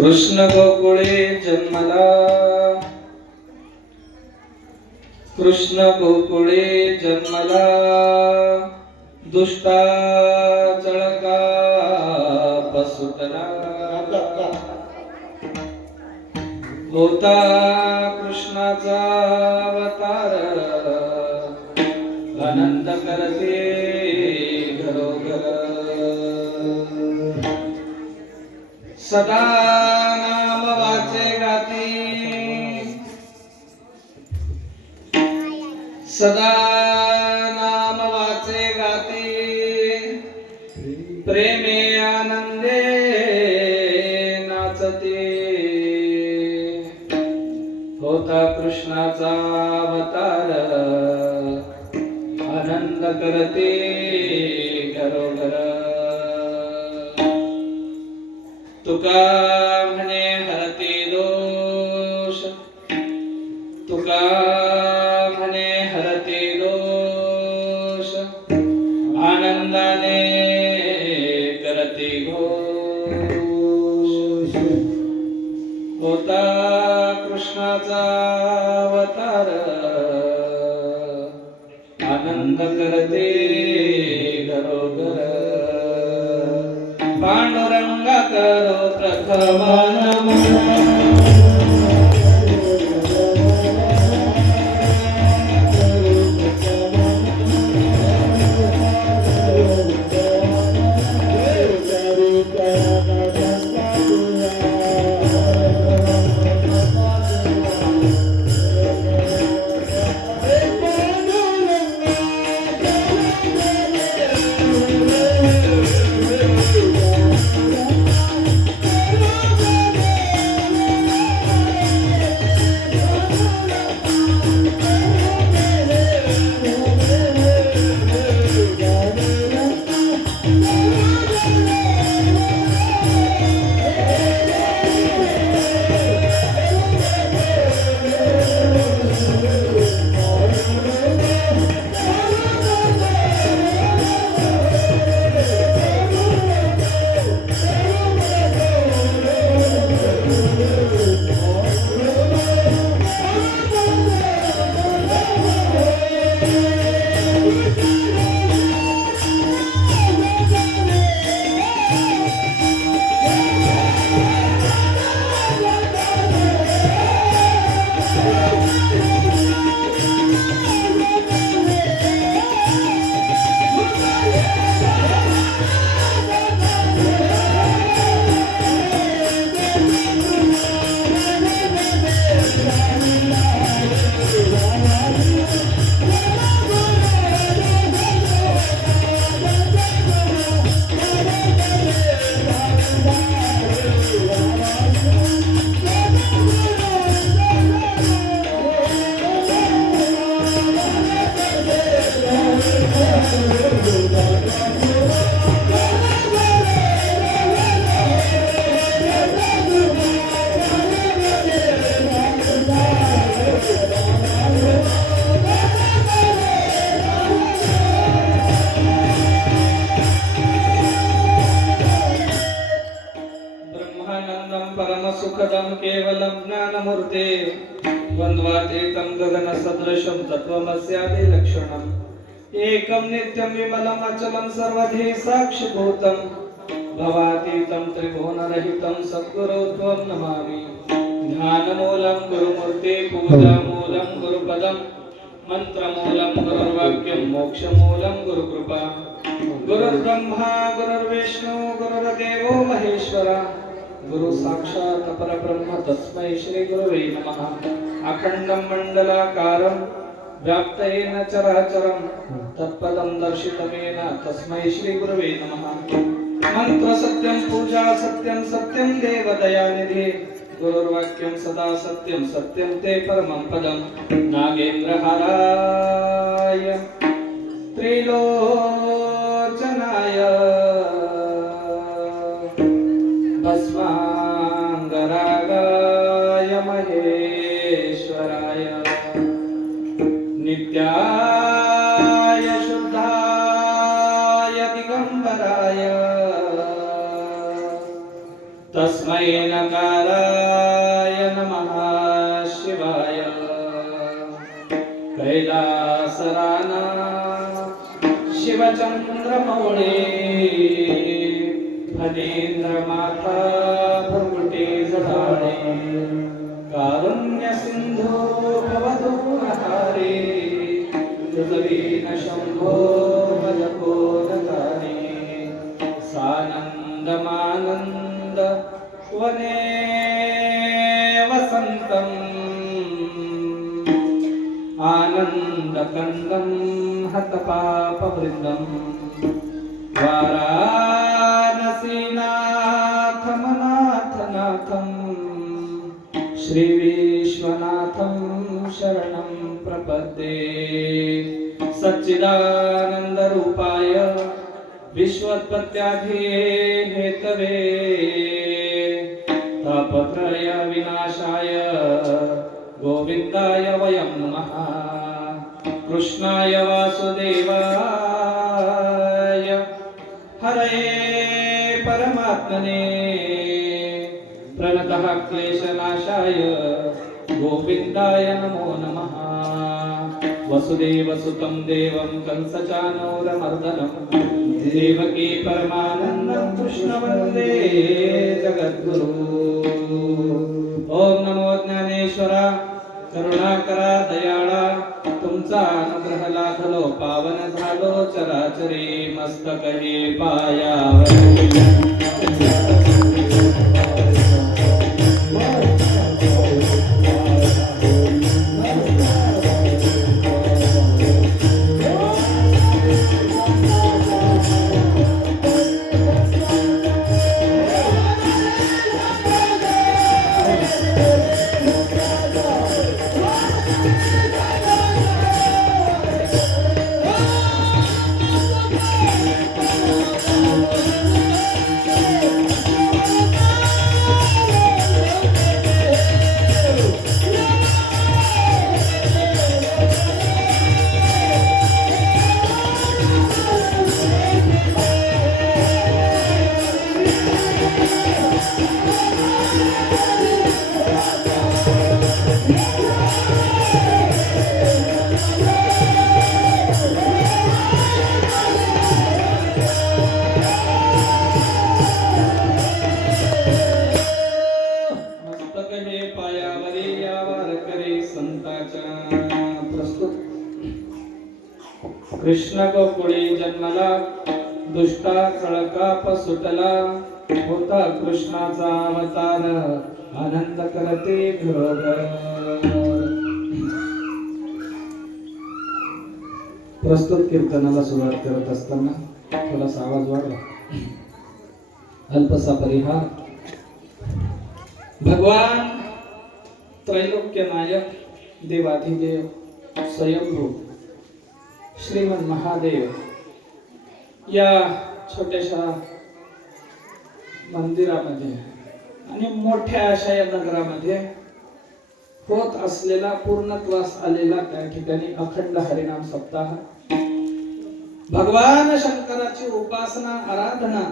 कृष्ण गोकुळे जन्मला, कृष्ण गोकुळे जन्मला, दुष्टा चळका पसुटला। होता कृष्णाचा अवतार, आनंद करते घरोघर। सदा नाम वाचे गाती, सदा नाम वाचे गाती, प्रेमे आनंदे नाचते। होता कृष्णाचा अवतार, आनंद करते घरोघर। तुका म्हणे हरते दोष, तुका म्हणे हरते दोष, आनंदाने करते घोष। होता कृष्णाचा अवतार, आनंद करते घरोघर। पांडुरंगा करो प्रथम नमन, सुखदं केवलं ज्ञानमूर्ते, द्वन्द्वातीतं गगनसदृशं तत्त्वमस्यादि लक्षणम्। एकं नित्यं विमलं अचलं सर्वधी साक्षिभूतं, भवातीतं त्रिभुवनरहितं सद्गुरो त्वं नमामि। ध्यानमूलं गुरुमूर्ते, पूजामूलं गुरुपदं, मन्त्रमूलं गुरुर्वाक्यं, मोक्षमूलं गुरुकृपा। गुरुर्ब्रह्मा गुरुर्विष्णु गुरुर्देवो महेश्वरः, गुरु साक्षात् परब्रह्म तस्मै श्री गुरुवे नमः। अखंडं मंडलाकारं व्याप्तेन चराचरं, तत्पदं दर्शितमेन तस्मै श्री गुरुवे नमः। मंत्र सत्यं, पूजा सत्यं, सत्यं देव दयानिधि, गुरुर्वाक्यं सदा सत्यं, सत्यं ते परमं पदं। नागेन्द्रहाराय त्रिलोचनाय, भस्मांगरागाय महेश्वराय, नित्याय शुद्धाय दिगंबराय, तस्मै नकाराय नमः शिवाय कैलासराना शिवचंद्रमौळे फणींद्रमाथा भ्रुकुटी जडाळे कारुण्य सिंधू भवतु नहारे पृथ्वीन शंभो भजकोदकारे सानंदमानंद वने वसंतम् आनंदकंदं हतपापवृन्दं वाराणसीनाथमनाथनाथं श्रीविश्वनाथं शरणं प्रपद्ये सच्चिदानन्दरूपाय विश्वोत्पत्त्यादिये हेतवे तापत्रय विनाशाय गोविंदाय वयं नमः कृष्णाय वासुदेवाय हरये परमात्मने प्रणतः क्लेशनाशाय गोविंदाय नमो नमः वसुदेवसुतं देवं कंसचानूरमर्दनं देवकी परमानन्दं कृष्णवन्दे जगद्गुरु ओम नमो ज्ञानेश्वरा करुणाकरा दयाळा तुमचा अनुग्रह लाभलो पावन झालो चराचरी मस्तक हे पायावर कृष्ण गोकुळी जन्मला दुष्टा खळकाप सुटला होता कृष्णाचा अवतार आनंद करते घरोघर प्रस्तुत कीर्तनाला सुरुवात करत असताना थोडासा आवाज वाढला अल्पसा परिहार भगवान त्रैलोक्य नायक देवाधिदेव स्वयंभू श्रीमन महादेव या छोट्याशा मंदिरामध्ये आणि मोठ्या अशा या नगरामध्ये होत असलेला पूर्णत्वास आलेला त्या ठिकाणी अखंड हरिनाम सप्ताह भगवान शंकराची उपासना आराधना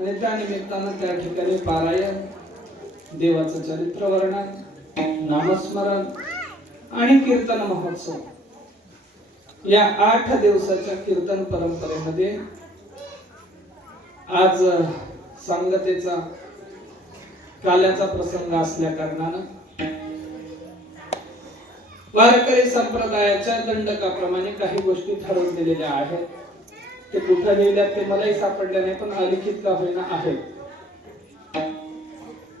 आणि त्या निमित्तानं त्या ठिकाणी पारायण देवाचं चरित्र वर्णन नामस्मरण आणि कीर्तन महोत्सव या 8 दिवसाच्या कीर्तन परंपरेमध्ये आज सांगतेचा काल्याचा प्रसंग असल्या कारणानं वारकरी संप्रदायाच्या दंडकाप्रमाणे काही गोष्टी ठरवून दिलेल्या आहेत ते कुठे लिहिल्यात ते मलाही सापडले नाही पण अलिखित का होईना आहेत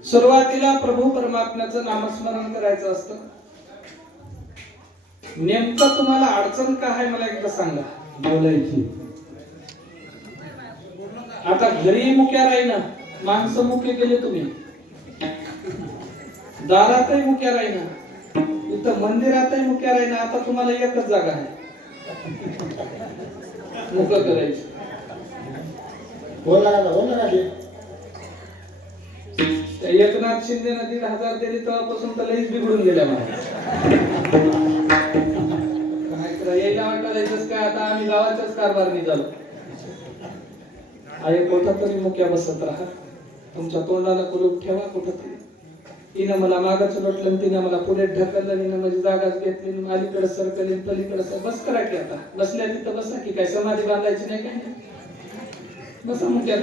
सुरुवातीला प्रभू परमात्म्याचं नामस्मरण करायचं असतं नेमकं तुम्हाला अडचण काय आहे मला एकदा सांगा बोलायची आता घरी मुक्या राहीना माणसं मुके केले तुम्ही दारातही मुक्या राहीना इथं मंदिरातही मुक्या राहीना आता तुम्हाला एकच जागा आहे मुक करायची बोला एकनाथ शिंदे 1,500 दिली तेव्हापासून तर लईच बिघडून गेल्या मला काय यायला वाटायचं काय आता आम्ही गावाच्याच कारभार झालो आहे कोठा तरी मुक्या बसत राहा तुमच्या तोंडाला कुलूप ठेवा कुठंतरी. तिनं मला मागच लोटलं, तिनं मला पुढे ढकललं, तिनं माझी जागाच घेतली, अलीकडे सरकली, पलीकडे बस करा की आता. बसल्या तिथं बसा की, काय समाधी बांधायची नाही काय? बसा मुख्य.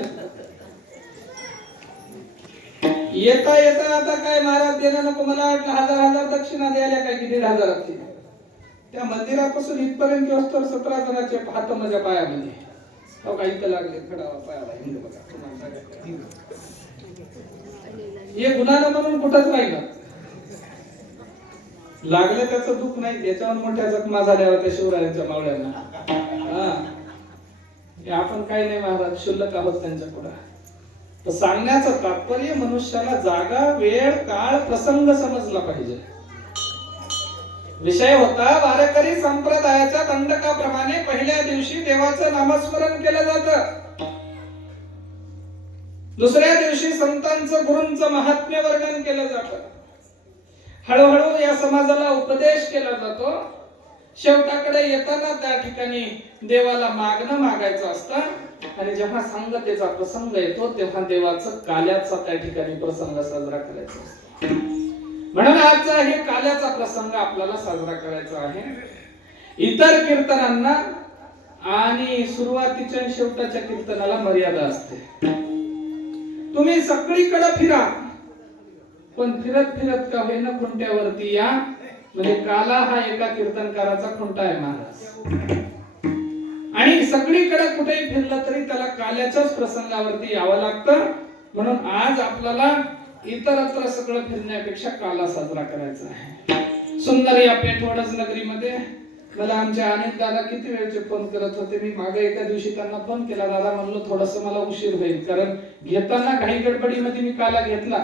येता येता आता काय महाराज देणं नको, मला वाटलं 1000 दक्षिणा द्यायला काय की 1500 त्या मंदिरापासून इथपर्यंत व्यवस्था 17 जणांचे हात माझ्या पायामध्ये. हो का इथं लागले खडावा पायाला हिंद बघा हे गुन्हा म्हणून कुठंच राहिलं. लागले त्याचं दुःख नाही, त्याच्यावर मोठ्या जखमा झाल्या होत्या शिवरायांच्या मावळ्यांना. आपण काही नाही महाराज, शुल्लक आहोत त्यांच्या पुढे. तर सांगण्याचं तात्पर्य मनुष्याला जागा, वेळ, काळ, प्रसंग समजला पाहिजे. विषय होता वारकरी संप्रदायाच्या दंडकाप्रमाणे पहिल्या दिवशी देवाचं नामस्मरण केलं जातं. दुसऱ्या दिवशी संतांचं गुरूंचं महात्म्य वर्णन केलं जातं. हळूहळू या समाजाला उपदेश केला जातो. शेवटाकडे येताना त्या ठिकाणी देवाला मागणं मागायचं असतं. आणि जेव्हा सांगतेचा प्रसंग येतो तेव्हा देवाचं काल्याचा त्या ठिकाणी प्रसंग साजरा करायचा असतो. म्हणून आजचा हे काल्याचा प्रसंग आपल्याला साजरा करायचा आहे. इतर कीर्तनांना आणि सुरुवातीच्या आणि शेवटाच्या कीर्तनाला मर्यादा असते. तुम्ही सगळीकडे फिरा, पण फिरत फिरत का होईना खुंट्यावरती या. म्हणजे काला हा एका कीर्तनकाराचा खुंटा आहे महाराज. आणि सगळीकडे कुठेही फिरलं तरी त्याला काल्याच्याच प्रसंगावरती यावं लागतं. म्हणून आज आपल्याला इतरत्र सगळं फिरण्यापेक्षा काला साजरा करायचा आहे. सुंदर या पेठवडज नगरीमध्ये मला आमचे अनेक दादा किती वेळचे फोन करत होते. मी मागे एका दिवशी त्यांना फोन केला, दादा म्हणलो थोडस मला उशीर होईल, कारण घेताना काही गडबडीमध्ये मी काला घेतला,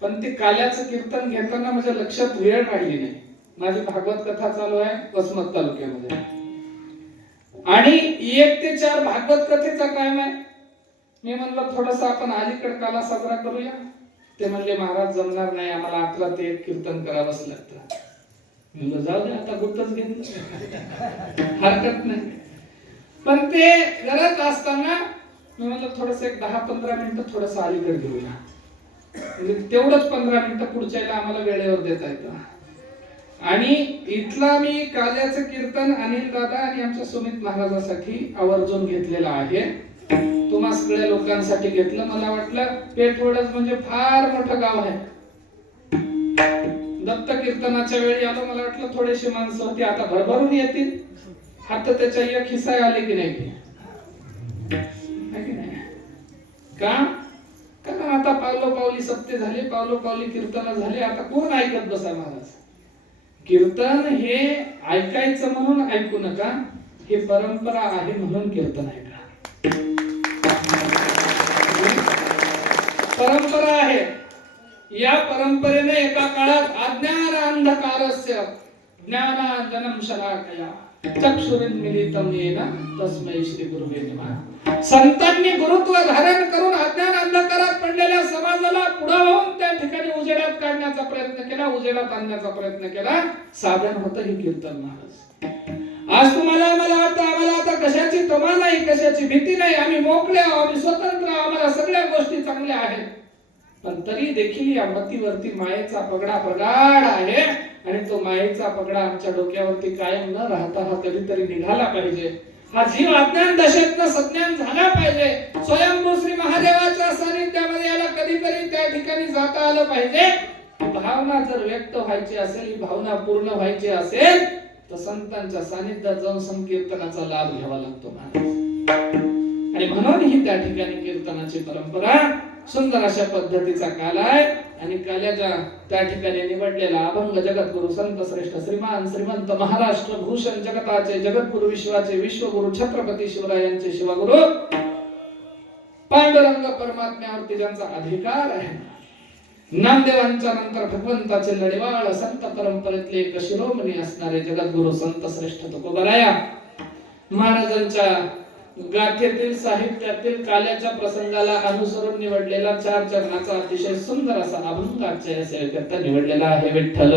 पण ते काल्याचं कीर्तन घेताना माझ्या लक्षात वेळ राहिली नाही. माझी भागवत कथा चालू आहे वसमत तालुक्यामध्ये आणि 1 ते 4 भागवत कथेचा टाइम आहे. मी म्हणलं थोडस आपण अलीकड काला साजरा करूया. ते म्हणले महाराज जमणार नाही, आम्हाला आतला ते एक कीर्तन करावंच लागतं. म्हणलं जाऊ दे आता गुप्तच घेतलं, हरकत नाही. पण ते करत असताना मी म्हणलं थोडस एक 10-15 मिनिटं थोडस अलीकड घेऊया. म्हणजे तेवढंच 15 मिनिटं पुढच्याला आम्हाला वेळेवर देता येतं. आणि इथला मी काल्याचं कीर्तन अनिल दादा आणि आमच्या सुमित महाराजांसाठी आवर्जून घेतलेलं आहे. तुम्हा सगळ्या लोकांसाठी घेतलं. मला वाटलं पेठवडज म्हणजे फार मोठं गाव आहे. दत्त कीर्तनाच्या वेळी आलो, मला वाटलं थोडेसे माणसं होती, आता भरभरून येतील. हात त्याच्या एक खिसा आले की नाही का? कारण आता पावलोपावली सत्य झाले, पावलोपावली कीर्तन झाले. आता कोण ऐकत बसा महाराज? कीर्तन हे ऐकायचं म्हणून ऐकू नका, हे परंपरा आहे म्हणून कीर्तन ऐका. परंपरा आहे. या परंपरेने एका काळात अज्ञान अंधकारस्य ज्ञानांजनं शलाकया चक्षुरुन्मीलितं येन तस्मै श्री गुरुवे नमः. संतांनी गुरुत्व धारण करून अज्ञान अंधकारात पडलेल्या समाजाला पुढे होऊन त्या ठिकाणी उजेडात काढण्याचा प्रयत्न केला, उजेडात आणण्याचा प्रयत्न केला. साधन होतं हे कीर्तन महाराज. आज तुम्हाला मला वाटतं आम्हाला आता कशाची तमा नाही, कशाची भीती नाही. आम्ही मोकळे आहोत, आम्ही स्वतंत्र आहोत, आम्हाला सगळ्या गोष्टी चांगल्या आहेत. पण तरी देखील या मतीवरती मायेचा पगडा प्रगाढ आहे. आणि तो मायेचा पगडा आमच्या डोक्यावरती कायम न राहता हा कधीतरी निघाला पाहिजे. हा जीव अज्ञान दशेतनं सज्ञान झाला पाहिजे. स्वयंभू श्री महादेवाच्या सानिध्यामध्ये याला कधीतरी त्या ठिकाणी जाता आलं पाहिजे. भावना जर व्यक्त व्हायची असेल, ही भावना पूर्ण व्हायची असेल तर संतांच्या सानिध्यात जाऊन संकीर्तनाचा लाभ घ्यावा लागतो. आणि म्हणून ही त्या ठिकाणी कीर्तनाची परंपरा सुंदर अशा पद्धतीचा काल आहे. आणि काल्याच्या त्या ठिकाणी निवडलेला अभंग जगद्गुरु संत श्रेष्ठ श्रीमान श्रीमंत महाराष्ट्र भूषण जगताचे जगद्गुरु विश्वाचे विश्वगुरु छत्रपती शिवरायांचे शिवगुरु पांडुरंग परमात्म्यावरती ज्यांचा अधिकार आहे, नामदेवांच्या नंतर भगवंताचे लढेवाळ संत परंपरेतले एक शिरोमणी असणारे जगद्गुरु संत श्रेष्ठ तुकोबराया महाराजांच्या गाथेतील साहित्यातील काल्याच्या प्रसंगाला अनुसरून निवडलेला 4 चरणाचा अतिशय सुंदर असा अभंग आजच्या सेवेकरता निवडलेला आहे. विठ्ठल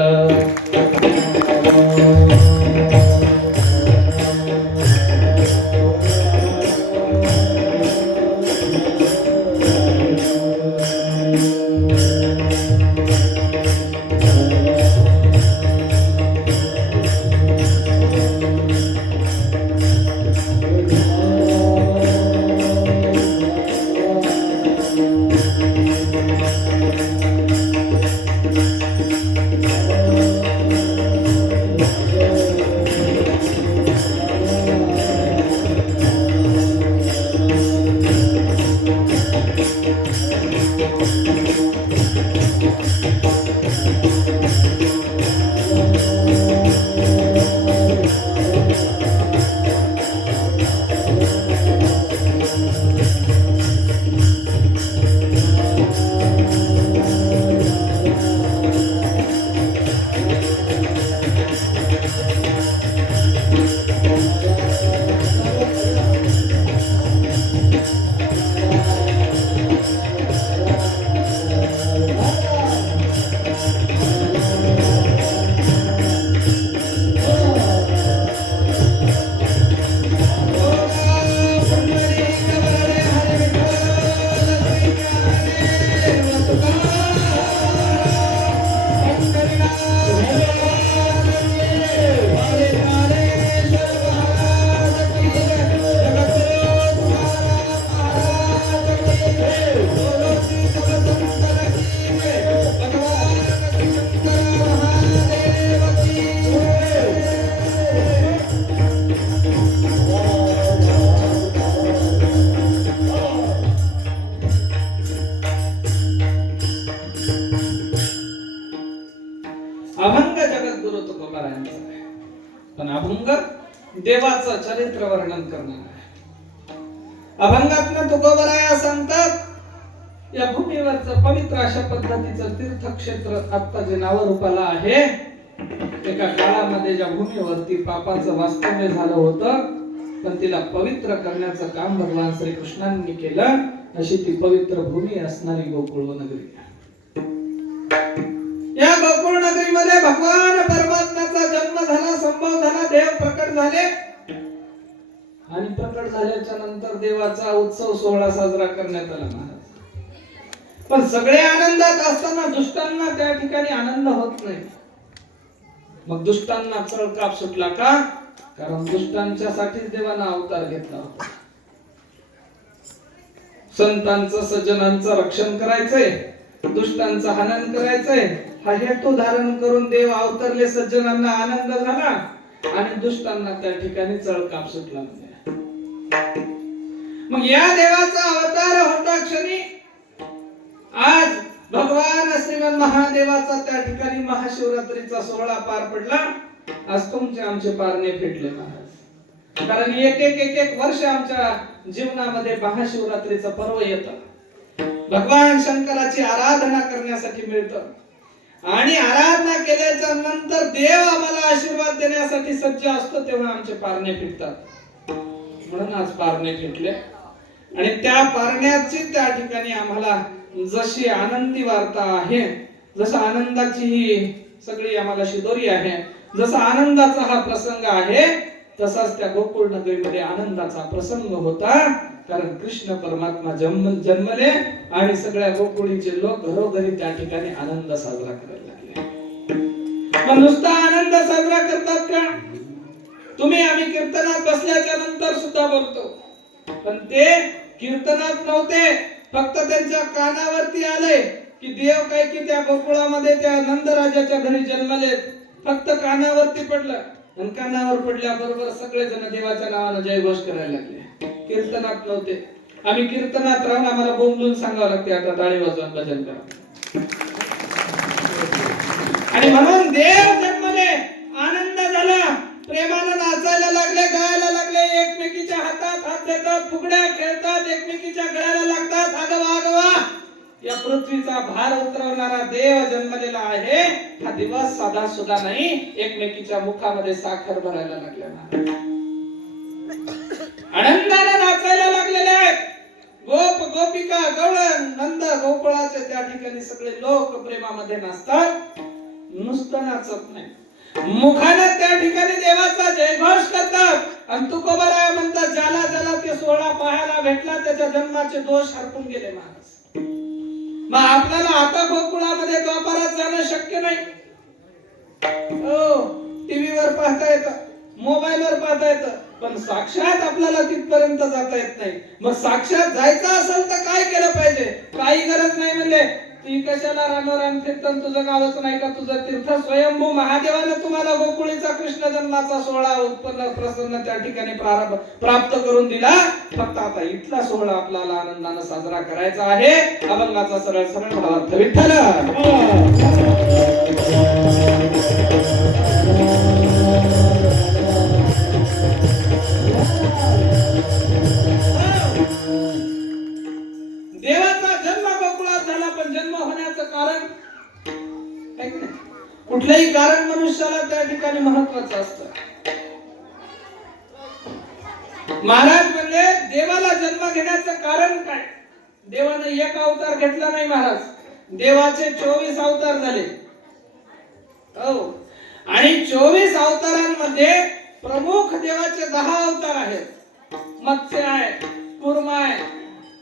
अभंग देवाचं चरित्र वर्णन करणार आहे. अभंगातनं तुकोबराया सांगतात या भूमीवरचं पवित्र अशा पद्धतीचं तीर्थक्षेत्र आता जे नावरूपाला आहे, एका काळामध्ये ज्या भूमीवरती पापाचं वास्तव्य झालं होतं, पण तिला पवित्र करण्याचं काम भगवान श्रीकृष्णांनी केलं. अशी ती पवित्र भूमी असणारी गोकुळ नगरी. या गोकुळ नगरीमध्ये भगवान परमात्म्याचा जन्म झाला, संभव झाला, देव प्रकट झाले आणि प्रकट झाल्याच्या नंतर देवाचा उत्सव सोहळा साजरा करण्यात आला महाराज. पण सगळे आनंदात असताना दुष्टांना त्या ठिकाणी आनंद होत नाही. मग दुष्टांना चळकाप सुटला का? कारण दुष्टांच्या साठीच देवानं अवतार घेतला होता. संतांचं सज्जनांचं रक्षण करायचंय, दुष्टांचं हनन करायचंय, हा हेतू धारण करून देव अवतरले. सज्जनांना आनंद झाला आणि दुष्टांना त्या ठिकाणी चळकाप सुटला. मग या देवाचा अवतार होता क्षणी आज भगवान श्रीमन महादेवाचा त्या ठिकाणी महाशिवरात्रीचा सोहळा पार पडला. आज तुमचे आमचे पारणे फेटले महाराज. कारण एक वर्ष आमच्या जीवनामध्ये महाशिवरात्रीचं पर्व येतं. भगवान शंकराची आराधना करण्यासाठी मिळतं आणि आराधना केल्याच्या नंतर देव आम्हाला आशीर्वाद देण्यासाठी सज्ज असतो, तेव्हा आमचे पारणे फिटतात. म्हणून आज पारणे फिटले आणि त्या पारण्याची त्या ठिकाणी आम्हाला जशी आनंदी वार्ता आहे, जसं आनंदाची ही सगळी आम्हाला शिदोरी आहे, जसा आनंदाचा हा प्रसंग आहे, तसाच त्या गोकुळ नगरीमध्ये आनंदाचा प्रसंग होता. कारण कृष्ण परमात्मा जन्मले आणि सगळ्या गोकुळीचे लोक घरोघरी त्या ठिकाणी आनंद साजरा करायला लागले. पण नुसता आनंद साजरा करतात का? तुम्ही आम्ही कीर्तनात बसल्याच्या नंतर सुद्धा बोलतो, पण ते कीर्तनात नव्हते, फक्त त्यांच्या कानावरती आले की देव काय की त्या गोकुळामध्ये त्या नंदराजाच्या घरी जन्मले. फक्त कानावरती पडलं आणि कानावर पडल्याबरोबर सगळे जण देवाच्या नावानं जयघोष करायला लागले. कीर्तनात नव्हते. आम्ही कीर्तनात राहून आम्हाला बोंबलून सांगावं लागते आता टाळी वाजवून भजन करा. आणि म्हणून देव जन्मले, आनंद झाला, प्रेमानं नाचायला लागले, गायला लागले, एकमेकीच्या हातात हात देतात, फुगड्या खेळतात, एकमेकीच्या गळ्याला लागतात. आगवा आगवा या पृथ्वीचा भार उतरवणारा देव जन्मलेला आहे. हा दिवस साधा सुद्धा नाही. एकमेकीच्या मुखामध्ये साखर भरायला लागल्या, आनंदाने नाचायला लागलेले आहेत. गोप गोपिका गवळण नंद गोकुळाचे त्या ठिकाणी सगळे लोक प्रेमामध्ये नाचतात. नुसतं नाचत नाही, मुखाने त्या ठिकाणी देवाचा जयघोष करतात. आणि तुकोबराया म्हणतात ज्याला ज्याला ते सोहळा पाहायला भेटला त्याच्या जन्माचे दोष हरपून गेले महाराज. मग आपल्याला आता गोकुळामध्ये द्वापारात जाणं शक्य नाही. टीव्हीवर पाहता येतं, मोबाईलवर पाहता येतं, पण साक्षात आपल्याला तिथपर्यंत जाता येत नाही. मग साक्षात जायचं असेल तर काय केलं पाहिजे? काही गरज नाही म्हणले. ती कशाला रानोरान कीर्तन, तुझं गावच नाही का तुझं तीर्थ? स्वयंभू महादेवानं तुम्हाला गोकुळीचा कृष्ण जन्माचा सोहळा उत्पन्न प्रसन्न त्या ठिकाणी प्राप्त करून दिला. फक्त आता इथला सोहळा आपल्याला आनंदाने साजरा करायचा आहे. अभंगाचा सरळ सरळ भावार्थ विठ्ठल. देवाचा जन्म गोकुळात झाला, पण जन्म होण्याचं कारण कुठलंही कारण मनुष्याला त्या ठिकाणी महत्वाचं असतं. महाराज म्हणले देवाला जन्म घेण्याचं कारण काय? देवाने एक अवतार घेतला नाही महाराज, देवाचे 24 अवतार झाले. हो, आणि 24 अवतारांमध्ये प्रमुख देवाचे 10 अवतार आहेत. मत्स्य आहे, कूर्म आहे,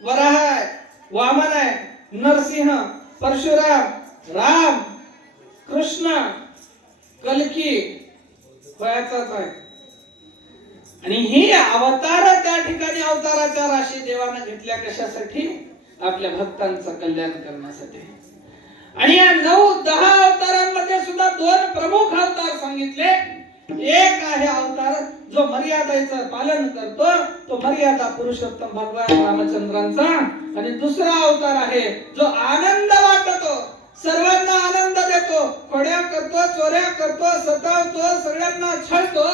वराह आहे, वामन आहे, नरसिंह, परशुराम, राम, कृष्ण, कल्की वयाचाच आहे. आणि ही अवतार त्या ठिकाणी अवताराच्या राशी देवाने घेतल्या कशासाठी? आपल्या भक्तांचं कल्याण करण्यासाठी. आणि या 9-10 अवतारांमध्ये सुद्धा 2 प्रमुख अवतार सांगितले. एक आहे अवतार जो मर्यादेचं पालन करतो, तो मर्यादा पुरुषोत्तम भगवान रामचंद्रांचा. आणि दुसरा अवतार आहे जो आनंद वाटतो, सर्वांना आनंद देतो, खोड्या करतो, चोऱ्या करतो, सतावतो, सगळ्यांना छळतो,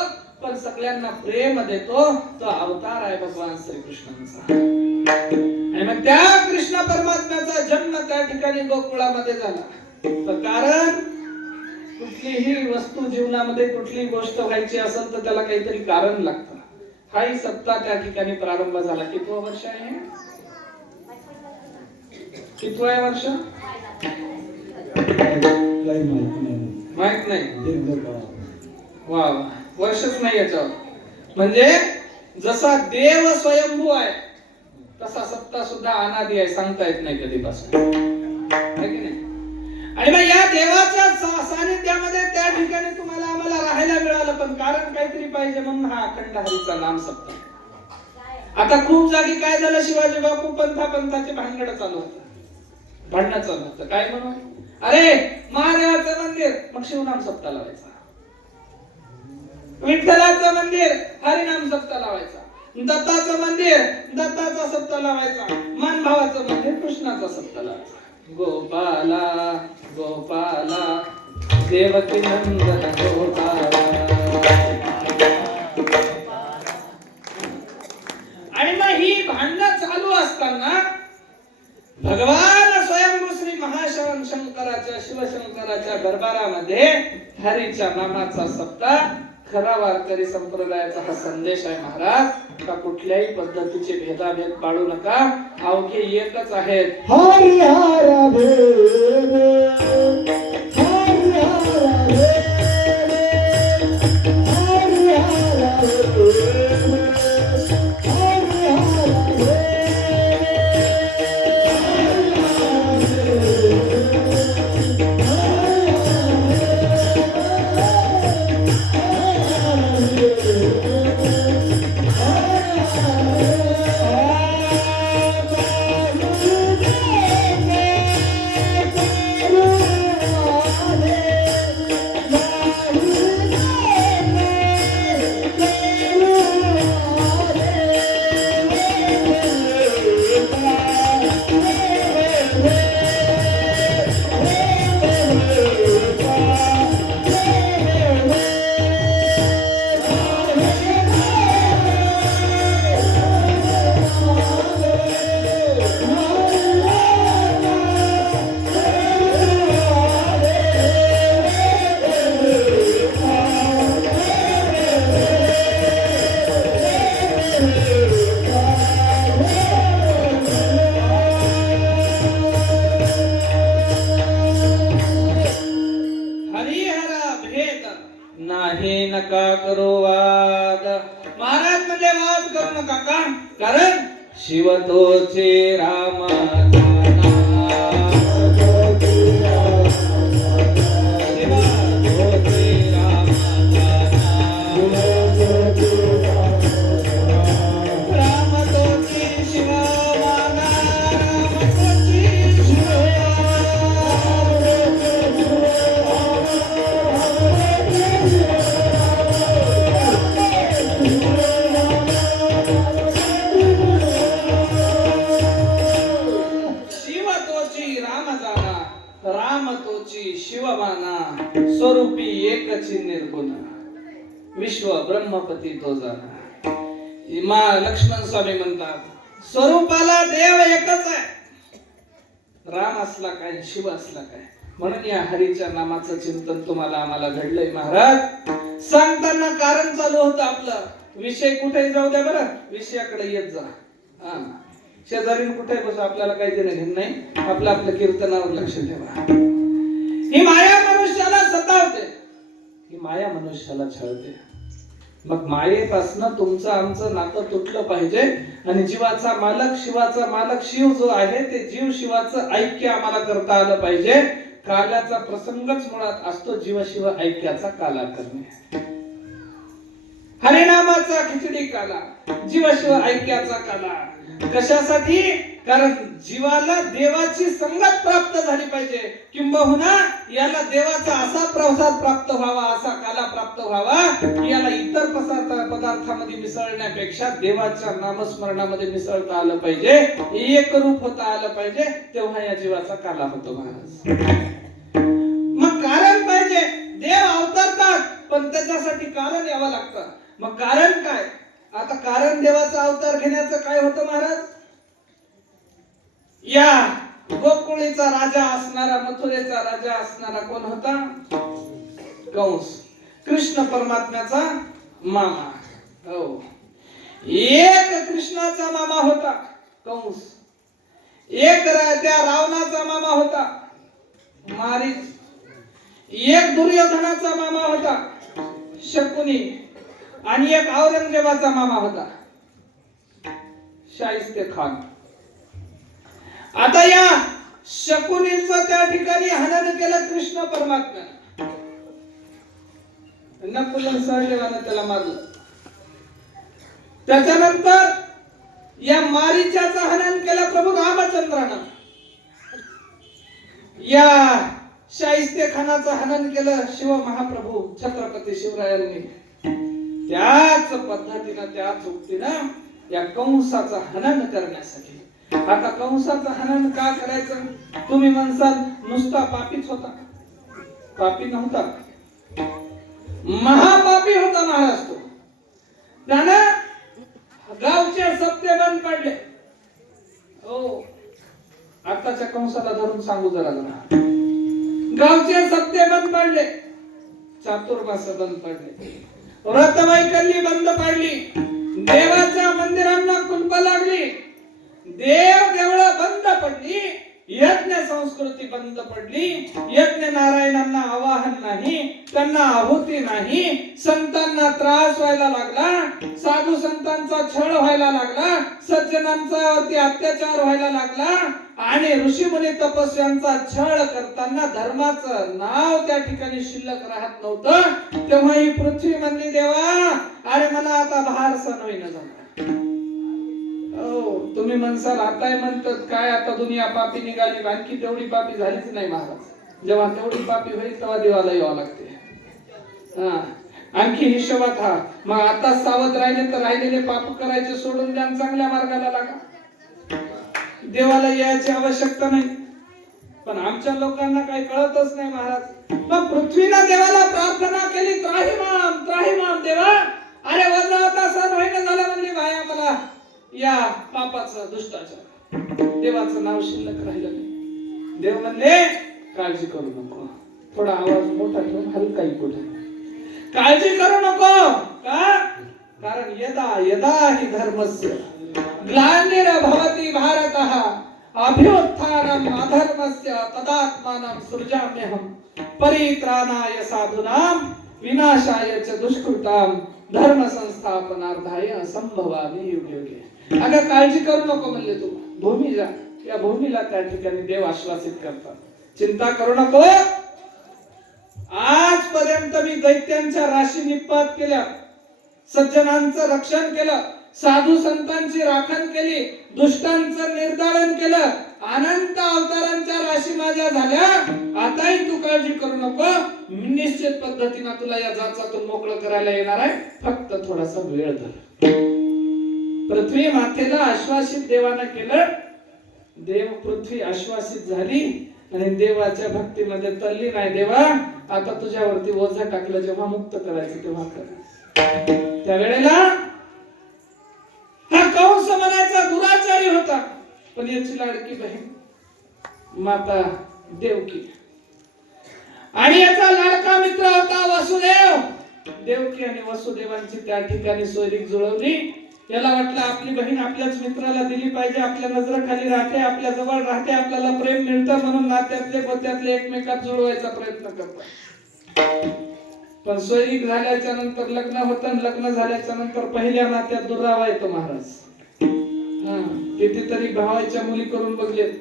पण सगळ्यांना प्रेम देतो तो अवतार आहे भगवान श्रीकृष्णांचा. आणि मग त्या कृष्ण परमात्म्याचा जन्म त्या ठिकाणी गोकुळामध्ये झाला. तर कारण कुठलीही वस्तू जीवनामध्ये कुठली गोष्ट व्हायची असेल तर त्याला काहीतरी कारण लागतं. हाही सत्ता त्या ठिकाणी प्रारंभ झाला. कितवं वर्ष आहे? कितवं वर्ष माहित नाही. वा वर्षच नाही याच्यावर. म्हणजे जसा देव स्वयंभू आहे तसा सत्ता सुद्धा अनादी आहे, सांगता येत नाही कधीपासून, आहे की नाही? आणि मग या देवाच्या सानिध्यामध्ये त्या ठिकाणी तुम्हाला आम्हाला राहायला मिळालं, पण कारण काहीतरी पाहिजे म्हणून हा अखंड हरीचा नाम सप्ताह. आता खूप जागी काय झालं, शिवाजी बापू पंथाचे भानगड चालू होतं, भांडणं चालू होतं. काय म्हणून? अरे महादेवाचं मंदिर, मग शिवनाम सप्ताह लावायचा. विठ्ठलाचं मंदिर, हरिनाम सप्ताह लावायचा. दत्ताचं मंदिर, दत्ताचा सप्ताह लावायचा. मानभावाचं मंदिर, कृष्णाचा सप्ताह लावायचा. गोपाला गोपाला देवकी नंदन गोपाला. आणि मग ही भांडणं चालू असताना भगवान स्वयंभू श्री महाशंकराच्या शिवशंकराच्या दरबारामध्ये हरीच्या नामाचा सप्ताह. खरा वारकरी संप्रदायाचा हा संदेश आहे महाराज, का कुठल्याही पद्धतीचे भेदाभेद पाळू नका, अवघे एकच आहेत. हरी हर भेद, हरी हर भेद, हरी हर भेद, हरी हर भेद. नका करो वाद. महाराज म्हणजे वाद करू नका. का? कारण शिव तोचे राम स्वरूपी एकची निर्गुण विश्व ब्रह्मपती तो जाणा. लक्ष्मण स्वामी म्हणतात स्वरूपाला देव एकच आहे, राम असला काय शिव असला काय. म्हणून या हरीच्या नामाचं चिंतन तुम्हाला आम्हाला घडलंय महाराज. सांगताना कारण चालू होतं आपलं, विषय कुठे जाऊ द्या बरं, विषयाकडे येत जा. शेजारी कुठे बसू, आपल्याला काही देणं घेणं नाही, आपलं आपलं कीर्तनावर लक्ष ठेवा. ही माया मनुष्याला सतावते, ही माया मनुष्याला छळते. मग मायेपासनं तुमचं आमचं नातं तुटलं पाहिजे आणि जीवाचा मालक शिवाचा मालक शिव जो आहे ते जीव शिवाचं ऐक्य आम्हाला करता आलं पाहिजे. काल्याचा प्रसंगच मुळात असतो जीव शिव ऐक्याचा काला करणे. हरिनामाचा खिचडी काला, जीव शिव ऐक्याचा काला. कशासाठी? कारण जीवाला देवाची संगत प्राप्त झाली पाहिजे, किंबहुना याला देवाचा असा प्रसाद प्राप्त व्हावा, असा काला प्राप्त व्हावा की याला इतर पदार्थामध्ये मिसळण्यापेक्षा देवाच्या नामस्मरणामध्ये मिसळता आलं पाहिजे, एक रूप होता आलं पाहिजे. तेव्हा या जीवाचा काला होतो महाराज. मग कारण पाहिजे. देव अवतरतात पण त्याच्यासाठी कारण यावं लागतं. मग कारण काय? आता कारण देवाचा अवतार घेण्याचं काय होतं महाराज? या गोकुळीचा राजा असणारा, मथुरेचा राजा असणारा कोण होता? कंस, कृष्ण परमात्म्याचा मामा. हो, एक कृष्णाचा मामा होता कंस, एक त्या रावणाचा मामा होता मारीच, एक दुर्योधनाचा मामा होता शकुनी, आणि एक औरंगजेबाचा मामा होता शाहिस्ते खान. आता या शकुनीचं त्या ठिकाणी हनन केलं कृष्ण परमात्म्याने. नकुल सहदेवानं त्याला मारलं. त्याच्यानंतर या मारीच्याचं हनन केलं प्रभू रामचंद्रानं. या शाहिस्ते खानाचं हनन केलं शिव महाप्रभू छत्रपती शिवरायांनी. त्याच पद्धतीनं, त्याच उक्तीनं या कंसाचं हनन करण्यासाठी. आता कंसाचं हनन का करायचं? तुम्ही म्हणसाल नुसता पापीच होता. पापी नव्हता, महापापी होता महाराज तो. त्यानं गावचे सत्य बंद पडले. हो, आताच्या कंसाला धरून सांगू जरा जरा. गावचे सत्य बंद पडले, चातुर्मास बंद पडले, व्रतवैकल्य बंद पडली, देवाच्या मंदिरांना कुंप लागली, देव देवळं बंद पडली, यज्ञ संस्कृती बंद पडली, यज्ञ नारायणांना आवाहन नाही, त्यांना आहुती नाही, संतांना त्रास व्हायला लागला, साधू संतांचा छळ व्हायला लागला, सज्जनांचा वरती अत्याचार व्हायला लागला, आणि ऋषीमुनी तपस्यांचा छळ करताना धर्माचं नाव त्या ठिकाणी शिल्लक राहत नव्हतं. तेव्हा ही पृथ्वी म्हणली देवा, अरे मला आता भार सण होईना झाला. तुम्ही म्हणसाल आता म्हणतात काय, आता दुनिया पापी निघाली, आणखी तेवढी पापी झालीच नाही महाराज. जेव्हा तेवढी पापी होईल तेव्हा देवाला यावं लागते. आणखी हिशोबात हा. मग आता सावध राहिले तर राहिलेले पाप करायचे सोडून द्या, चांगल्या मार्गाला लागा. देवाला यायची आवश्यकता नाही. पण आमच्या लोकांना काही कळतच नाही महाराज. मग पृथ्वीला देवाला प्रार्थना केली, त्राहिमाम त्राहिमाम देवा, अरे वजा आता सण होईना झालं म्हणली भाया मला या पापाचं दुष्टाचं. देवाचं नाव शिल्लक राहिलं नाही. देव म्हणले काळजी करू नको, थोडा आवाज मोठा ठेवून हलका कुठे, काळजी करू नको. का? कारण यदा यदा हि धर्मस्य ग्लानिर्भवति भारतः अभ्युत्थानम् अधर्मस्य तदात्मानं सृजाम्यहम् परित्राणाय साधूनां विनाशाय च दुष्कृतां धर्म संस्थापनार्थाय संभवामि युगे युगे. अगं काळजी करू नको म्हणले तू, भूमी जा. या भूमीला त्या ठिकाणी देव आश्वासित करतात, चिंता करू नको. आजपर्यंत मी दैत्यांच्या राशी निपात केल्या, सज्जनांचं रक्षण केलं, साधू संतांची राखण केली, दुष्टांचं निर्दालन केलं, अनंत अवतारांच्या राशी माझ्या झाल्या. आताही तू काळजी करू नको, निश्चित पद्धतीने तुला या जाचातून मोकळं करायला येणार आहे, फक्त थोडासा वेळ धर. पृथ्वी मातेला आश्वासित देवानं केलं. देव पृथ्वी आश्वासित झाली आणि देवाच्या भक्तीमध्ये तल्लीन आहे. देवा आता तुझ्यावरती ओझं टाकलं, जेव्हा मुक्त करायचं तेव्हा कर. त्यावेळेला हा कंस म्हणायचा दुराचारी होता, पण याची लाडकी बहीण माता देवकी, आणि याचा लाडका मित्र होता वसुदेव. देवकी आणि वसुदेवांची त्या ठिकाणी सोयरीक जुळवली. याला वाटलं आपली बहीण आपल्याच मित्राला दिली पाहिजे, आपल्या नजरेखाली राहते, आपल्या जवळ राहते, आपल्याला प्रेम मिळतं, म्हणून नात्यातले गोत्यातले एकमेकात जुळवायचा प्रयत्न करतात. पण सोयरीक झाल्याच्या नंतर लग्न होतं, लग्न झाल्याच्या नंतर पहिल्या नात्यात दुरावा येतो महाराज. कितीतरी भावाच्या मुली करून बघलेत,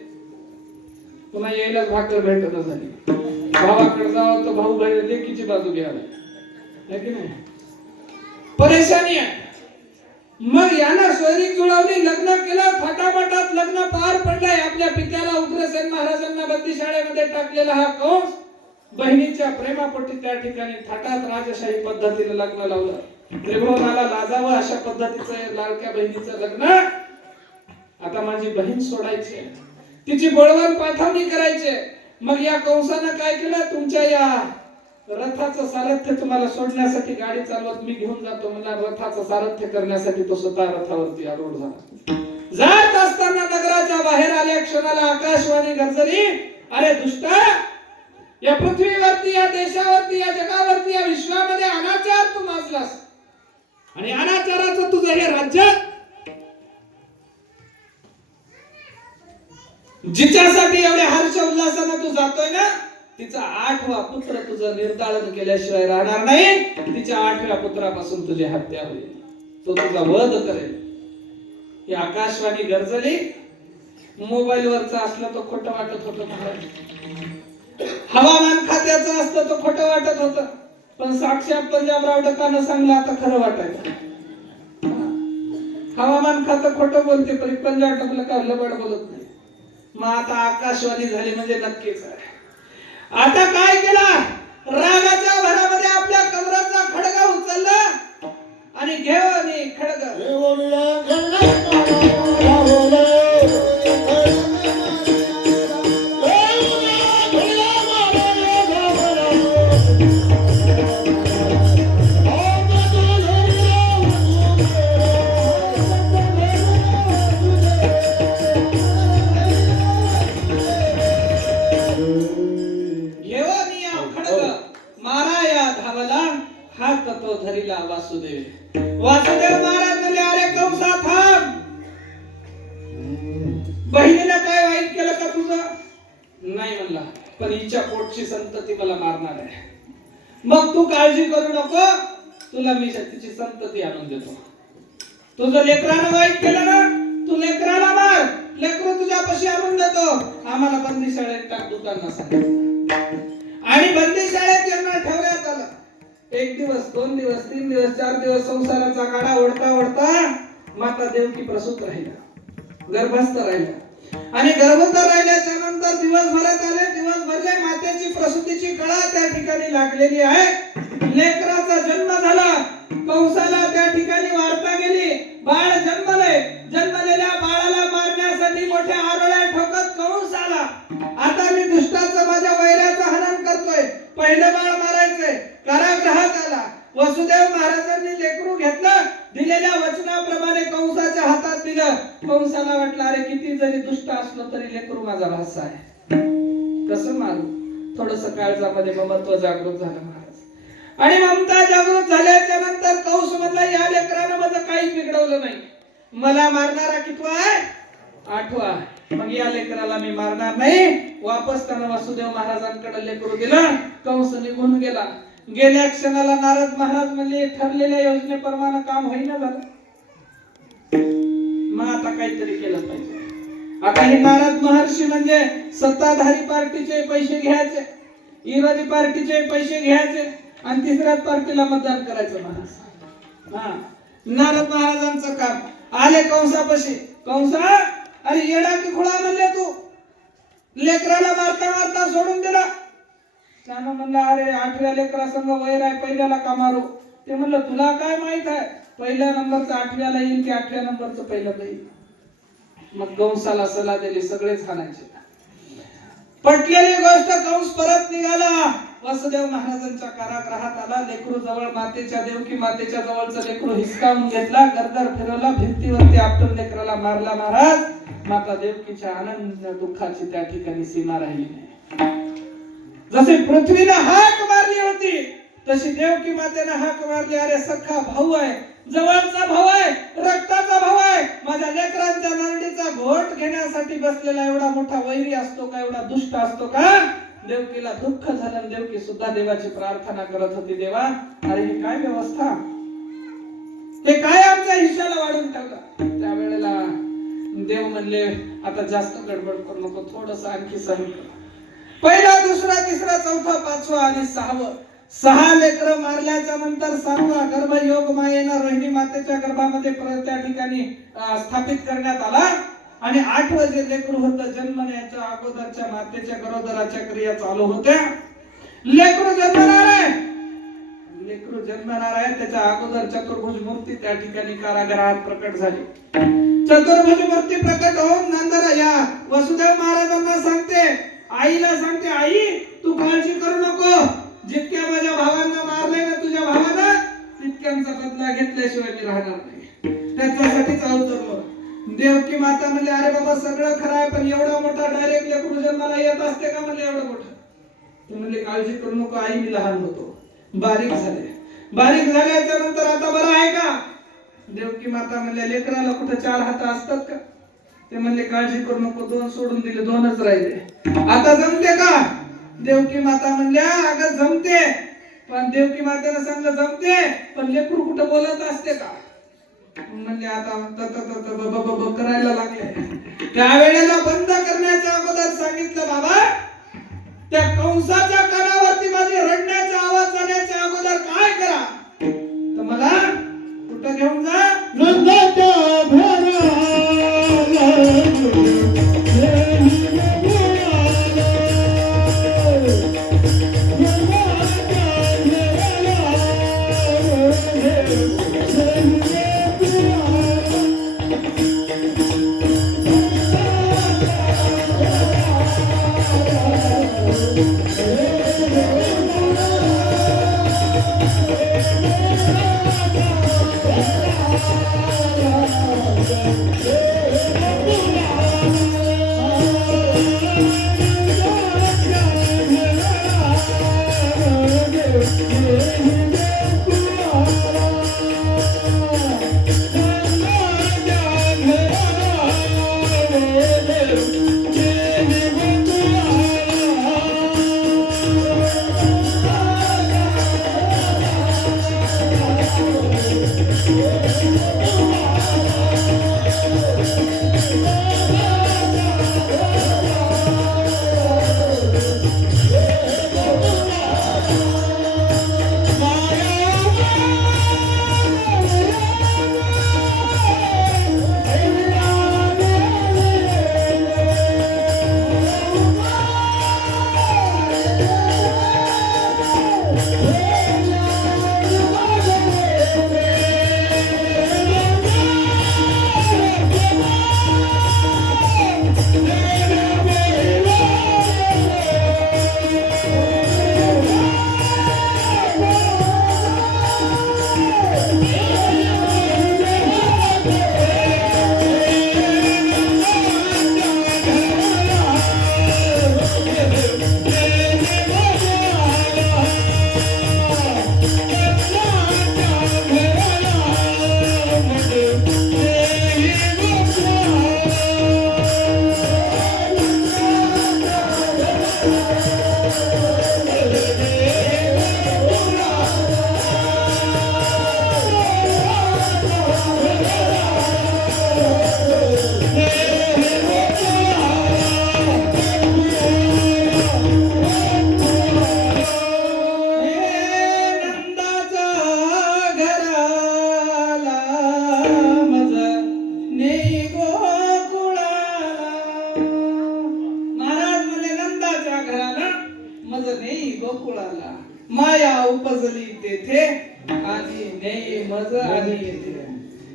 पुन्हा यायलाच भाकर भेटत झाली. भावाकडे जावं तर भाऊ भाई लेकीची बाजू घ्यावी, की नाही, परेशानी आहे. मग यानं सोयरीक जुळवली, लग्न केलं, फटाफटात लग्न पार पडलंय. आपल्या पित्याला उग्रसेन महाराजांना बंदी शाळेमध्ये टाकलेला हा कंस बहिणीच्या प्रेमापोटी त्या ठिकाणी थाटात राजशाही पद्धतीने लग्न लावलं. त्रिभुवनाला लाजावं अशा पद्धतीचं लाडक्या बहिणीचं लग्न. आता माझी बहीण सोडायची, तिची बळवण पाठवणी करायची. मग या कंसानं काय केलं, तुमच्या या रथाचं सारथ्य तुम्हाला सोडण्यासाठी गाडी चालवत मी घेऊन जातो म्हणला. रथाचं सारथ्य करण्यासाठी तो स्वतः रथावरती आरूढ झाला. जात असताना नगराच्या बाहेर आल्या क्षणाला आकाशवाणी गरजली, अरे दुष्टा, या पृथ्वीवरती, या देशावरती, या जगावरती, या विश्वामध्ये अनाचार तू माजलास आणि अनाचाराचं तुझं हे राज्य, जिच्यासाठी एवढ्या हर्ष उल्हासानं तू जातोय ना, तिचा 8वा पुत्र तुझं निर्दाळन केल्याशिवाय राहणार नाही. तिच्या 8व्या पुत्रापासून तुझी हत्या होईल, तो तुझा वध करेल. ही आकाशवाणी गरजली. मोबाईल वरचा असला तो खोटं वाटत होतं महाराज, हवामान खात्याचं असतं तो खोटं वाटत होतं, पण साक्षात पंजाबराव डकानं सांगलं आता खरं वाटायचं. हवामान खातं खोटं बोलते पण पंजाब डकला का लबाड बोलत नाही. मग आता आकाशवाणी झाली म्हणजे नक्कीच आहे. आता काय केला, रागाच्या भरामध्ये आपल्या कमराचा खडगा उचलला आणि घेऊन खडग धरीला. वासुदेव महाराज म्हणले, अरे कंसा थांब, बहिणीला काय वाईट केलं का तुझं? नाही म्हणला, पण हिच्या पोटची संतती मला मारणार आहे. मग तू काळजी करू नको, तुला मी तिची संतती आणून देतो. तुझं लेकरानं वाईट केलं ना, तू लेकराला मार, लेकरू तुझ्यापाशी आणून देतो. आम्हाला बंदीशाळेत टाक, दुकानला सांगितलं आणि बंदीशाळेत यांना ठेवण्यात आलं. 1 दिवस, 2 दिवस, 3 दिवस, 4 दिवस संसाराचा गाडा ओढता ओढता माता देवकी प्रसूत राहिला, गर्भस्थ राहिला आणि गर्भस्थ राहिल्याच्या नंतर दिवसभरात आले. दिवसभरले मातेची प्रसूतीची कळा त्या ठिकाणी लागलेली आहे. लेकराचा जन्म झाला, कंसाला त्या ठिकाणी वार्ता गेली, बाळ जन्मले. जन्मलेल्या बाळाला मारण्यासाठी मोठ्या आरोळ्या ठोकत कंस आला. आता मी दुष्टाचं, माझ्या वैराचं हनन करतोय, पहिलं बाळ मारायचंय. कारागृहात आला. वसुदेव महाराजांनी लेकरू घेतलं, दिलेल्या वचनाप्रमाणे कंसाच्या हातात दिलं. कंसाला वाटलं, अरे किती जरी दुष्ट असलो तरी लेकरू माझा भासा आहे, कसं मारू? थोडस काळजामध्ये ममत्व जागृत झालं महाराज आणि ममता जागृत झाल्याच्या नंतर कंस म्हणला, या लेकरानं माझं काहीच बिघडवलं नाही, मला मारणारा कितवा आहे? 8वा. मग या लेकराला मी मारणार नाही. वापस त्यानं वसुदेव महाराजांकडे लेकरू दिलं. कंस निघून गेला. गेल्या क्षणाला नारद महाराज म्हणले, ठरलेल्या योजनेप्रमाणे काम होईना झालं, मग आता काहीतरी केलं पाहिजे. आता हे नारद महर्षी म्हणजे सत्ताधारी पार्टीचे पैसे घ्यायचे, विरोधी पार्टीचे पैसे घ्यायचे आणि तिसऱ्याच पार्टीला मतदान करायचं महाराज. नारद महाराजांचं काम. आले कंसापाशी. कंसा, अरे येडा की खुळा म्हणले तू, लेकराला मारता मारता सोडून दिला. त्यानं म्हणला, अरे 8व्या लेकरा संग वैर आहे, पहिल्याला का मारू? ते म्हणलं, तुला काय माहित आहे, पहिल्या नंबरचं 8व्याला येईल की 8व्या नंबरचं पहिलं येईल? मग कंसाला सल्ला दिली, सगळेच हाणायचे. पटलेली गोष्ट, कंस परत निघाला. वसुदेव महाराजांच्या कारागृहात आला. लेकरू जवळ, मातेच्या देवकी मातेच्या जवळचं लेकरू हिसकावून घेतला, गरगर फिरवला, भिंतीवरती आपटून लेकराला मारला महाराज. माता देवकीच्या आनंद दुःखाची त्या ठिकाणी सीमा राहिली नाही. जशी पृथ्वीने हाक मारली होती तशी देवकी मातेने हाक मारली, अरे सख्खा भाऊ आहे, जवळचा भाऊ आहे, रक्ताचा भाऊ आहे, माझ्या लेकरांच्या नरडीचा घोट घेण्यासाठी बसलेला एवढा मोठा वैरी असतो का, एवढा दुष्ट असतो का? देवकीला दुःख झालं. देवकी सुद्धा देवाची प्रार्थना करत होती, देवा, अरे ही काय व्यवस्था, हे काय आमच्या हिश्श्याला वाढून ठेवलं? त्यावेळेला देव म्हणले, आता जास्त गडबड करू नको, थोडस आणखी सहन कर. पहिला, दुसरा, तिसरा, चौथा, 5वा आणि 6वं, 6 लेकर मारल्याच्या नंतर 7वा गर्भयोग मायेनं रोहिणी मातेच्या गर्भामध्ये त्या ठिकाणी स्थापित करण्यात आला आणि 8वं जे लेकरू होतं, जन्मण्याच्या अगोदरच्या मातेच्या गरोदराच्या क्रिया चालू होत्या. लेकरू जन्मणार आहे, लेकरू जन्मणार आहे, त्याच्या अगोदर चतुर्भुज मूर्ती त्या ठिकाणी कारागृहात प्रकट झाली. चतुर्भुज मूर्ती प्रकट होऊन नंतर या वसुदेव महाराजांना सांगते, आईला सांगते, आई तू काळजी करू नको, जितक्या माझ्या भावांना मारले ना तुझ्या भावानं, तितक्यांचा बदला घेतल्याशिवाय मी राहणार नाही. त्याच्यासाठीच अवतरलो. देवकी माता म्हणजे अरे बाबा सगळं खरं आहे, पण एवढा मोठा डायरेक्ट लेकरू जन्माला येत असते का म्हणले एवढं मोठं. ते म्हणले काळजी करू नको आई, मी लहान होतो, बारीक झाले. बारीक झाल्याच्या नंतर आता बरं आहे का? देवकी माता म्हणले लेकराला कुठे 4 हात असतात का? ते म्हणले काळजी करू नको, 2 सोडून दिले, 2च राहिले. आता जमते का? देवकी माता म्हणल्या अगं जमते, पण देवकी मातेनं सांगलं जमते, पण लेकरू कुठं बोलत असते का? म्हणजे आता करायला लागले. त्यावेळेला बंद करण्याच्या अगोदर सांगितलं बाबा, त्या कंसाच्या कानावरती माझे रडण्याचा आवाज जाण्याच्या अगोदर काय करा, तर मला कुठं घेऊन जा? नंदाच्या घराला गोकुळाला माया उपजली तेथे आणि नेई मज आणि येथे.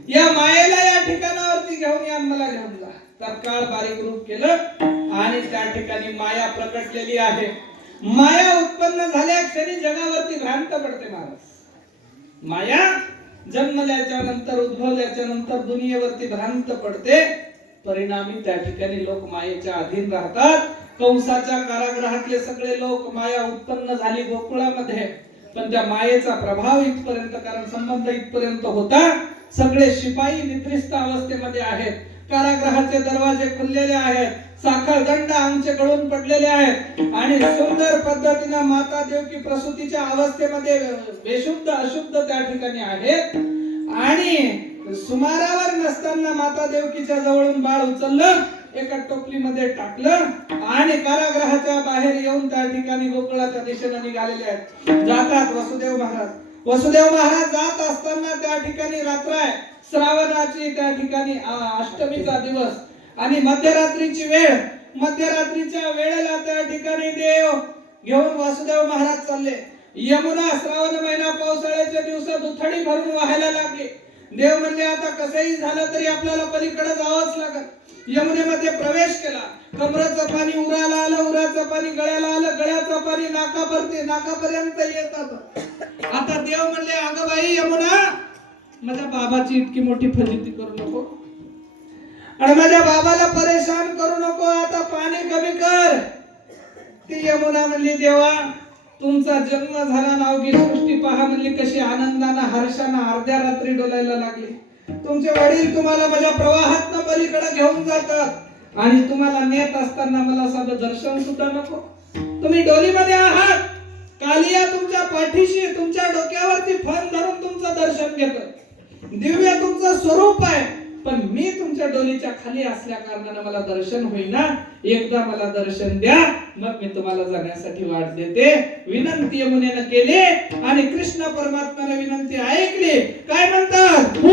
या मायेला या ठिकाणावरती घेऊन या, मला घेऊन जा. तत्काळ बारीक रूप केलं आणि त्या ठिकाणी माया प्रकटलेली आहे. माया उत्पन्न झाल्या क्षणी जगावरती भ्रांत पडते महाराज. माया जन्मल्याच्या नंतर उद्भवल्याच्या नंतर दुनियेवरती भ्रांत पडते. परिणामी त्या ठिकाणी लोक मायेच्या अधीन राहतात. कंसाच्या कारागृहातले सगळे लोक माया उत्पन्न झाली गोकुळामध्ये, पण त्या मायेचा प्रभाव इथपर्यंत, कारण संबंध इथपर्यंत होता. सगळे शिपाई निद्रिस्त अवस्थेमध्ये आहेत. कारागृहाचे दरवाजे खुललेले आहेत. साखळ दंड आमचे गळून पडलेले आहेत आणि सुंदर पद्धतीने माता देवकी प्रसूतीच्या अवस्थेमध्ये बेशुद्ध अशुद्ध त्या ठिकाणी आहेत. आणि सुमारावर नसताना माता देवकीच्या जवळून बाळ उचललं, एका टोपलीमध्ये टाकलं आणि कारागृहाच्या बाहेर येऊन त्या ठिकाणी गोकुळाच्या दिशेने निघालेले आहेत. जातात वसुदेव महाराज. वसुदेव महाराज जात असताना त्या ठिकाणी रात्र आहे, श्रावणाची त्या ठिकाणी अष्टमीचा दिवस आणि मध्यरात्रीची वेळ. मध्यरात्रीच्या वेळेला त्या ठिकाणी देव घेऊन वासुदेव महाराज चालले. यमुना श्रावण महिना पावसाळ्याच्या दिवसात उथडी भरून वाहायला लागली देव म्हणले आता कसंही झालं तरी आपल्याला पलीकडे जावंच लागत. यमुनेमध्ये प्रवेश केला. कमरेचं पाणी उराला आलं, उराचं पाणी गळ्याला आलं, गळ्याचं पाणी नाकापर्यंत येत होतं. आता देव म्हणले अगं बाई यमुना, माझ्या बाबाची इतकी मोठी फजिती करू नको आणि माझ्या बाबाला परेशान करू नको, आता पाणी कमी कर. ती यमुना म्हणली देवा, तुमचा जन्म झाला ना, अवघी सृष्टी पहा म्हणली कशी आनंदानं हर्षानं अर्ध्या रात्री डोलायला लागली. तुमचे वडील तुम्हाला माझ्या प्रवाहातनं पलीकडे घेऊन जातात आणि तुम्हाला नेत असताना मला साधं दर्शन सुद्धा नको. तुम्ही डोलीमध्ये आहात, कालिया तुमच्या पाठीशी, तुमच्या डोक्यावरती फण धरून तुमचं दर्शन घेतं. दिव्य तुमचं स्वरूप आहे, पण मी तुमच्या डोलीच्या खाली असल्या कारणाने मला दर्शन होईना. एकदा मला दर्शन द्या, मग मी तुम्हाला जाण्यासाठी वाट देते. विनंती यमुनेनं केली आणि कृष्ण परमात्म्याने विनंती ऐकली. काय म्हणतात?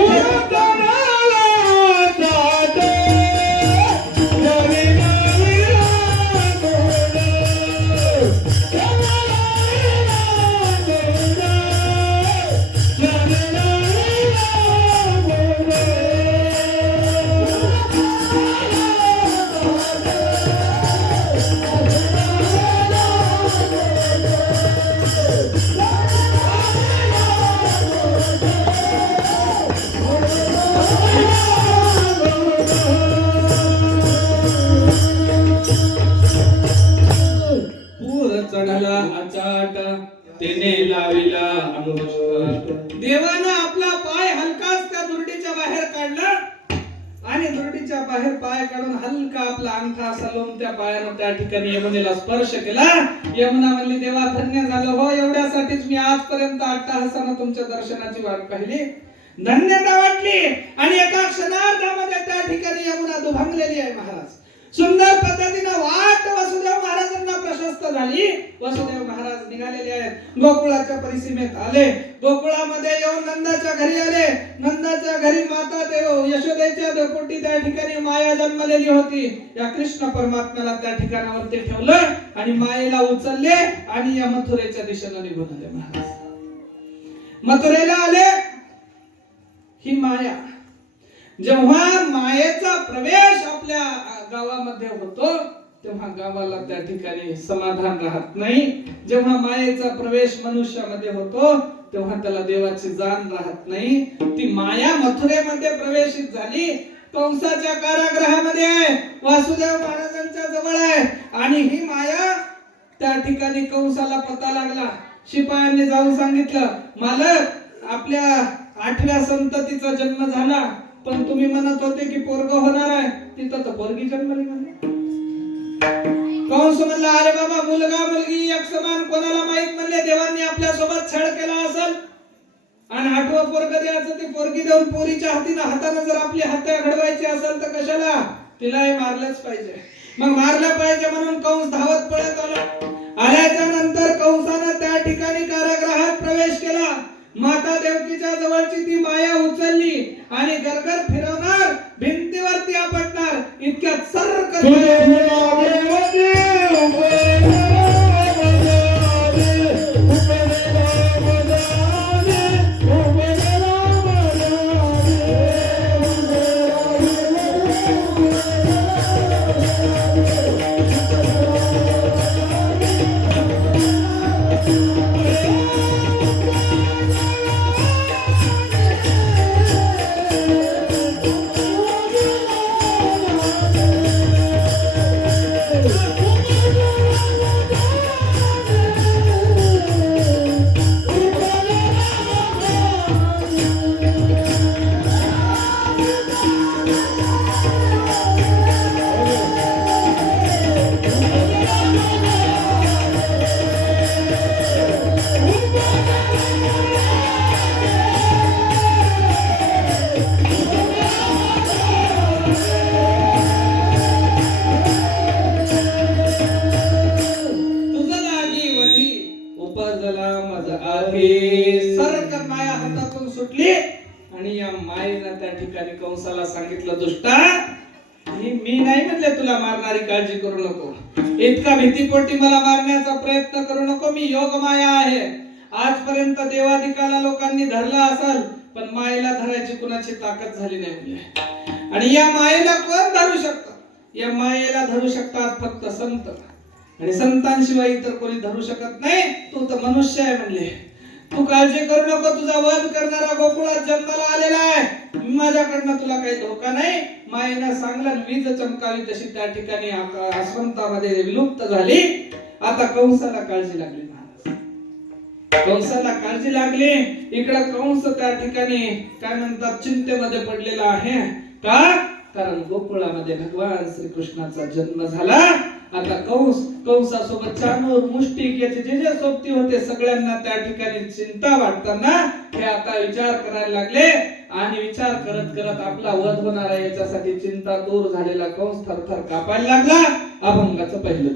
चढला अचाट तेने लाविला अंकुश. देवानं आपला पाय हलकाच त्या दुर्डीच्या बाहेर काढला आणि दुर्डीच्या बाहेर पाय काढून हलका आपला अंगठा असा लावून त्या पायानं त्या ठिकाणी यमुनेला स्पर्श केला. यमुना म्हणली देवा धन्य झालं हो, एवढ्यासाठीच मी आजपर्यंत अट्टहासानं तुमच्या दर्शनाची वाट पाहिली, धन्यता वाटली. आणि एका क्षणार्धामध्ये त्या ठिकाणी यमुना दुभंगलेली आहे. महाराज सुंदर पद्धतीने वाट वसुदेव महाराजांना प्रशस्त झाली. वसुदेव महाराज निघालेले आहेत, गोकुळाच्या परिसीमेत आले. गोकुळामध्ये येऊन नंदाच्या घरी आले. नंदाच्या घरी माता देव यशोदेच्या देवपोटी त्या ठिकाणी माया जन्मलेली होती. या कृष्ण परमात्म्याला त्या ठिकाणावरती ठेवलं आणि मायेला उचलले आणि या मथुरेच्या दिशेला निघून आले. महाराज मथुरेला आले. ही माया, जेव्हा मायेचा प्रवेश आपल्या गावामध्ये होतो तेव्हा गावाला त्या ठिकाणी समाधान राहत नाही. जेव्हा मायेचा प्रवेश मनुष्यामध्ये होतो तेव्हा त्याला देवाची जाण राहत नाही. ती माया मथुरेमध्ये प्रवेशित झाली, कंसाच्या कारागृहामध्ये आहे, वासुदेव महाराजांच्या जवळ आहे. आणि ही माया त्या ठिकाणी कंसाला पता लागला. शिपायांनी जाऊन सांगितलं, मालक आपल्या 8व्या संततीचा जन्म झाला, पण तुम्ही म्हणत होते की पोरग होणार आहे, तिथं तर पोरगी जन्मली म्हणले. कंस म्हणला अरे बाबा, मुलगा मुलगी एक समान कोणाला माहित म्हणले, देवांनी आपल्या सोबत छळ केला असेल आणि 8वं पोरग द्यायचं, ती पोरगी देऊन पोरीच्या हाताने जर आपली हत्या घडवायची असेल तर कशाला, तिलाही मारलंच पाहिजे. मग मारलं पाहिजे म्हणून कंस धावत पळत आला. आल्याच्या नंतर कंसाने त्या ठिकाणी कारागृहात प्रवेश केला. माता देवकीच्या जवळची ती माया उचलली आणि गरगर फिरवणार, भिंतीवरती आपटणार, इतक्यात सर्क आणि या मायेनं त्या ठिकाणी कंसाला सांगितलं, दुष्टा मी नाही म्हणले तुला मारणारी, काळजी करू नको, इतका भीतीपोटी मला मारण्याचा प्रयत्न करू नको, मी योग माया आहे. आजपर्यंत देवादिकाला लोकांनी धरला असेल पण मायेला धरायची कुणाची ताकद झाली नाही म्हणजे. आणि या मायेला कोण धरू शकतं? या मायेला धरू शकतात फक्त संत, आणि संतांशिवाय इतर कोणी धरू शकत नाही. तू तर मनुष्य आहे म्हणले. तू काळजी करू नको, तुझा वध करणारा गोकुळात जन्माला आलेला आहे, माझ्याकडनं तुला काही धोका नाही. मायेनं सांगलं वीज चमकावी तशी त्या ठिकाणी आश्रमतामध्ये विलुप्त झाली. आता कंसाला काळजी लागली महाराज, कंसाला काळजी लागली. इकडे कंस त्या ठिकाणी काय म्हणतात चिंतेमध्ये पडलेला आहे. का? कारण गोकुळामध्ये भगवान श्रीकृष्णाचा जन्म झाला. आता कंसासोबत चाणूर मुष्टिक याचे जे जे सोबती होते सगळ्यांना त्या ठिकाणी चिंता वाटताना हे आता विचार करायला लागले. आणि विचार करत करत आपला वध होणार आहे याच्यासाठी चिंता दूर झालेला कंस थरथर कापायला लागला. अभंगाचं पहिलं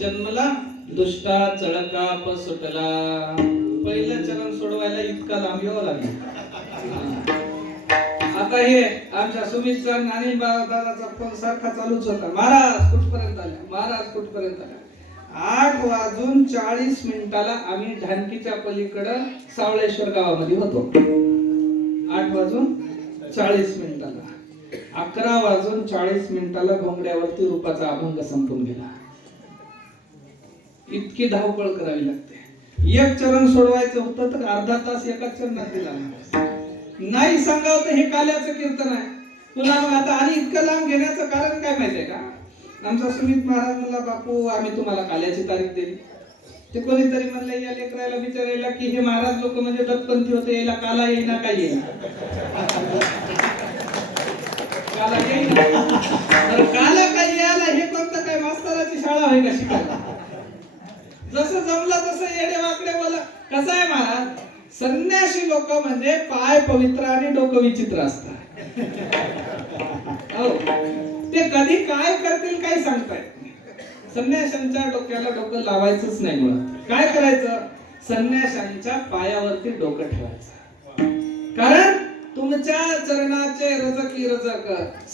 जन्मला दुष्टा चळकाप सुटला. पहिलं चरण सोडवायला इतका लांब यावं लागलं. आता हे आमच्या सुमितचा आणि दादाचा फोन सारखा चालूच होता. महाराज कुठपर्यंत आल्या, महाराज कुठपर्यंत आल्या. 8:40 आम्ही ढानकीच्या पलीकडं सावळेश्वर गावामध्ये होतो. 8:40 11:40 घोंगड्यावरती रूपाचा अभंग संपून गेला. इतकी धावपळ करावी लागते. एक चरण सोडवायचं होतं तर अर्धा तास एकाच चरणात दिला नाही. सांगावं तर हे काल्याचं कीर्तन आहे तुला. मग आता आणि इतकं लांब घेण्याचं कारण काय माहितीये का? आमचा सुमित महाराज म्हणला बापू आम्ही तुम्हाला काल्याची तारीख दिली. ते कोणीतरी म्हणलं या लेकरायला विचारायला की हे महाराज लोक म्हणजे दत्तपंथी होते, याला काला येईना काय येईना, काला येईना. तर काला काय यायला हे कोणतं काय मास्तराची शाळा आहे का शिकायला? जसं जमलं तसं येडे वाकडे बोला. कसं आहे महाराज, संन्यासी लोक म्हणजे पाय पवित्र आणि डोकं विचित्र असतात. ते कधी काय करतील काही सांगता येत नाही. संन्याशांच्या डोक्याला डोकं लावायचंच नाही. मुळात काय करायचं, संन्याशांच्या पायावरती डोकं ठेवायचं. कारण तुमच्या चरणाचे रजकी रजक,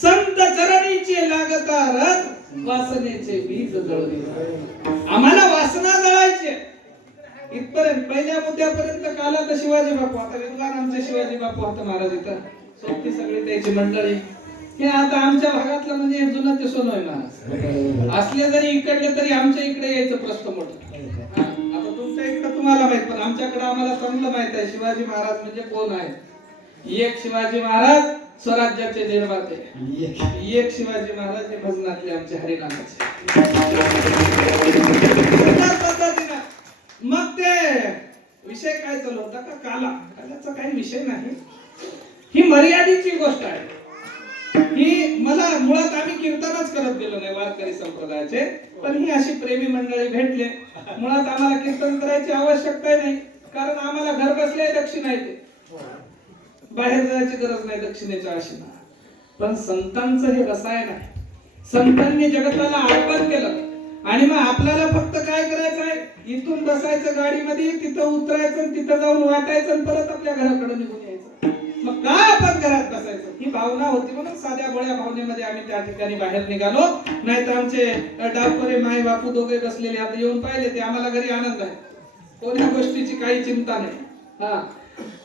संत चरणीचे लागता रज, वासनेचे बीज जळली. आम्हाला वासना जळायचे इथपर्यंत. पहिल्या मुद्द्यापर्यंत काला तर शिवाजी बापू. आता विद्वान आमचे शिवाजी बापू होते महाराज इथं, सोबती सगळी त्याची मंडळी. हे आता आमच्या भागातलं म्हणजे हे जुनं ते सोनोय महाराज असले जरी इकडले तरी आमच्या इकडे यायचं प्रश्न मोठं. आता तुमच्या इकडे तुम्हाला माहित, पण आमच्याकडे आम्हाला चांगलं माहित आहे शिवाजी महाराज म्हणजे कोण आहे. एक शिवाजी महाराज स्वराज्याचे निर्माते, एक शिवाजी महाराज हे भजनातले आमचे हरिनामाचे. मग ते विषय काय चालू होता का? कालाचा काही विषय नाही. ही मर्यादेची गोष्ट आहे. ही मला मुळात आम्ही कीर्तनच करत गेलो नाही वारकरी संप्रदायाचे, पण ही अशी प्रेमी मंडळी भेटले. मुळात आम्हाला कीर्तन करायची आवश्यकता नाही, कारण आम्हाला घर बसल्या दक्षिणा येते, बाहेर जायची गरज नाही दक्षिणेच्या आशेला. पण संतांचं हे रसायन आहे. संतांनी जगताला अर्पण केलं आणि मग आपल्याला फक्त काय करायचं आहे, इथून बसायचं गाडीमध्ये, तिथं उतरायचं, तिथं जाऊन वाटायचं आणि परत आपल्या घराकडे निघून यायचं. मग काय आपण घरात बसायचं, ही भावना होती. म्हणून साध्या गोळ्या भावनेमध्ये आम्ही त्या ठिकाणी बाहेर निघालो. नाही तर आमचे डावकरे माय बापू दोघे बसलेले आता येऊन पाहिले ते आम्हाला घरी आनंद आहे. कोणत्या गोष्टीची काही चिंता नाही.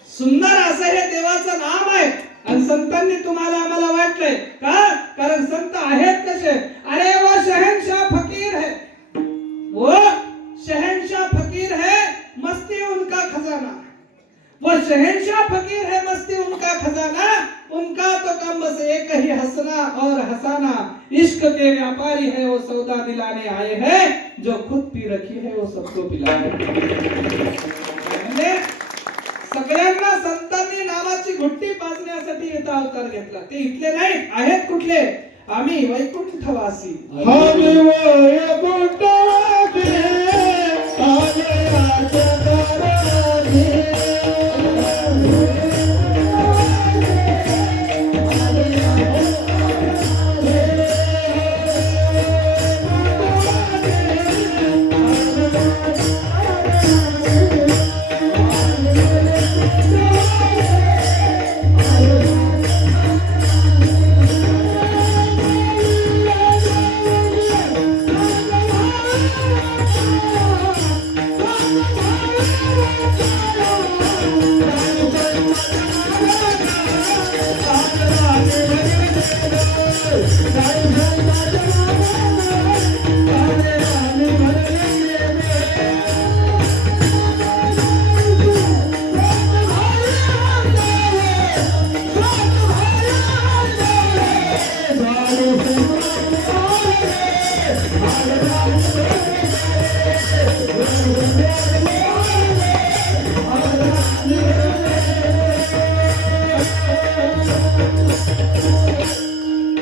सुंदर असं हे देवाचं नाम आहे. आणि संतांनी तुम्हाला आम्हाला वाटलंय का? कारण संत आहेत कसे? अरे वो शहंशाह फकीर है, वो शहंशाह फकीर है, मस्ती उनका खजाना. वो शहंशाह फकीर है, मस्ती उनका खजाना. उनका तो काम बस एक ही हंसना और हंसाना. इश्क के व्यापारी है, वो सौदा दिलाने आए हैं. जो खुद पी रखी है वो सबको पिलाने. म्हणजे सगळ्यांना संतांनी नामाची घुट्टी पाजण्यासाठी इथं अवतार घेतला. ते इथले नाही आहेत. कुठले? आम्ही वैकुंठवासी. आम्ही वैकुंठवासी, आलयाच्या दाराने.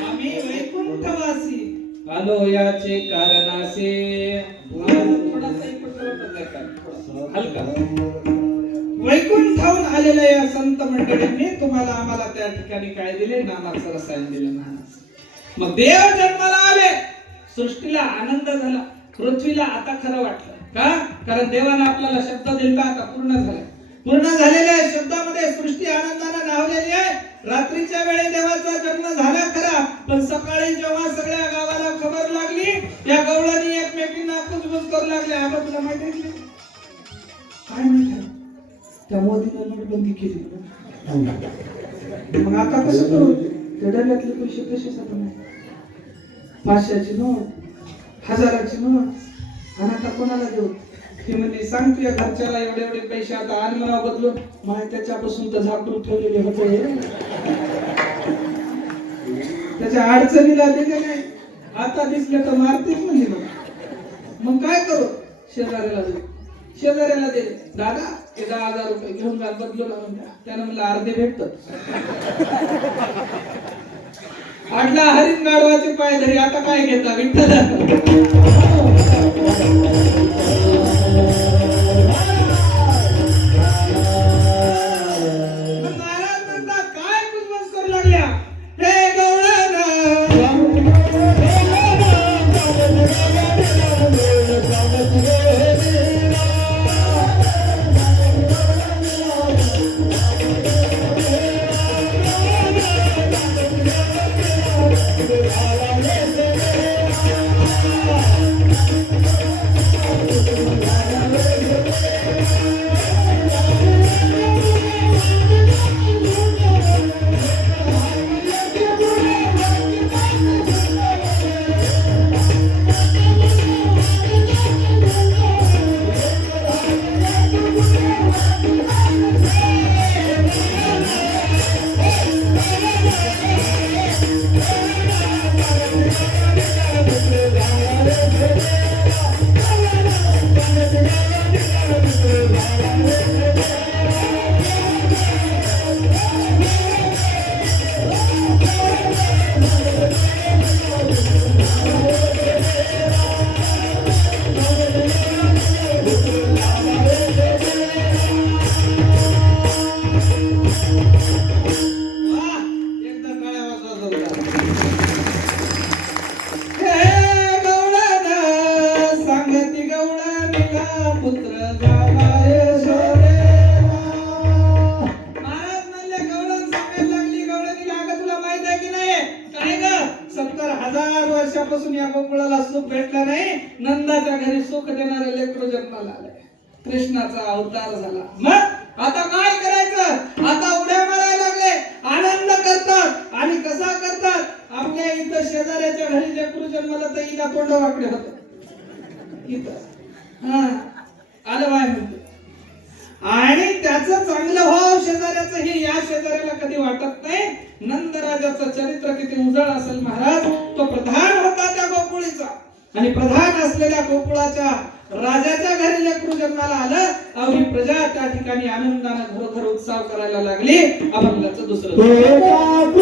आम्ही वैकुंठवासी आलो याचे कारणासे. थोडासा इकडं होता का? हलका. वैकुंठाहून आलेल्या या संत मंडळींनी तुम्हाला आम्हाला त्या ठिकाणी काय दिले? नामाचं रसायन दिलं. मग देव जन्माला आले. सृष्टीला आनंद झाला. पृथ्वीला आता खरं वाटलं का? कारण देवाने आपल्याला शब्द दिला, आता पूर्ण झाला. पूर्ण झालेल्या शब्दामध्ये सृष्टी आनंदाने न्हावलेली आहे. रात्रीच्या वेळी देवाचा जन्म झाला खरा, पण सकाळी जेव्हा सगळ्या गावाला खबर लागली, या गवळणी एकमेकींना कुजबुज करू लागल्या. आबा तुला माहिती आहे की? काय माहिती? त्या मोदीने नोटबंदी केली. मग आता कसं करू? त्या डब्यातले पैसे कसे सापडणार? 500ची नोट, 1000ची नोट, आणि आता कोणाला देऊ? ती म्हणजे सांग तुझ्या घरच्याला एवढे एवढे पैसे आता आण म्हणा बदलून. मला त्याच्यापासून तर झाकून ठेवलेले होते. त्याच्या अडचणीला दिले नाही, आता दिसले तर मारतेच म्हणजे. मग काय करू? शेजाऱ्याला दिले. शेजाऱ्याला दिले. दादा ते 10,000 रुपये घेऊन जा बदलून आणून द्या. त्यानं म्हणलं अर्धे भेटतात. आडला हरिण गाढवाचे पाय धरी, आता काय घेता? विठ्ठल. महाराज म्हणतात काय कुजबुज करू लागल्या? हे गवळण वर्षापासून या गोकुळाला सुख भेटलं नाही. नंदाच्या घरी सुख देणारे लेकरू जन्माला आले. कृष्णाचा अवतार झाला. मग आता काय करायचं? आता उड्या मारायला लागले, आनंद करतात. आणि कसा करतात? आपल्या इथं शेजाऱ्याच्या घरी लेकरू जन्मला तर हिला तोंड वाकडे होत इथं आलं बाय म्हणतो. आणि त्याचं चांगलं व्हावं शेजाऱ्याचं हे या शेजाऱ्याला कधी वाटत नाही. नंदराजाचं चरित्र किती उजळ असेल महाराज. तो प्रधान होता त्या गोकुळीचा, आणि प्रधान असलेल्या गोकुळाच्या राजाच्या घरी लेकरू जन्माला आलं. अवघी प्रजा त्या ठिकाणी आनंदानं घरोघर उत्सव करायला लागली. अभंगाचं दुसरं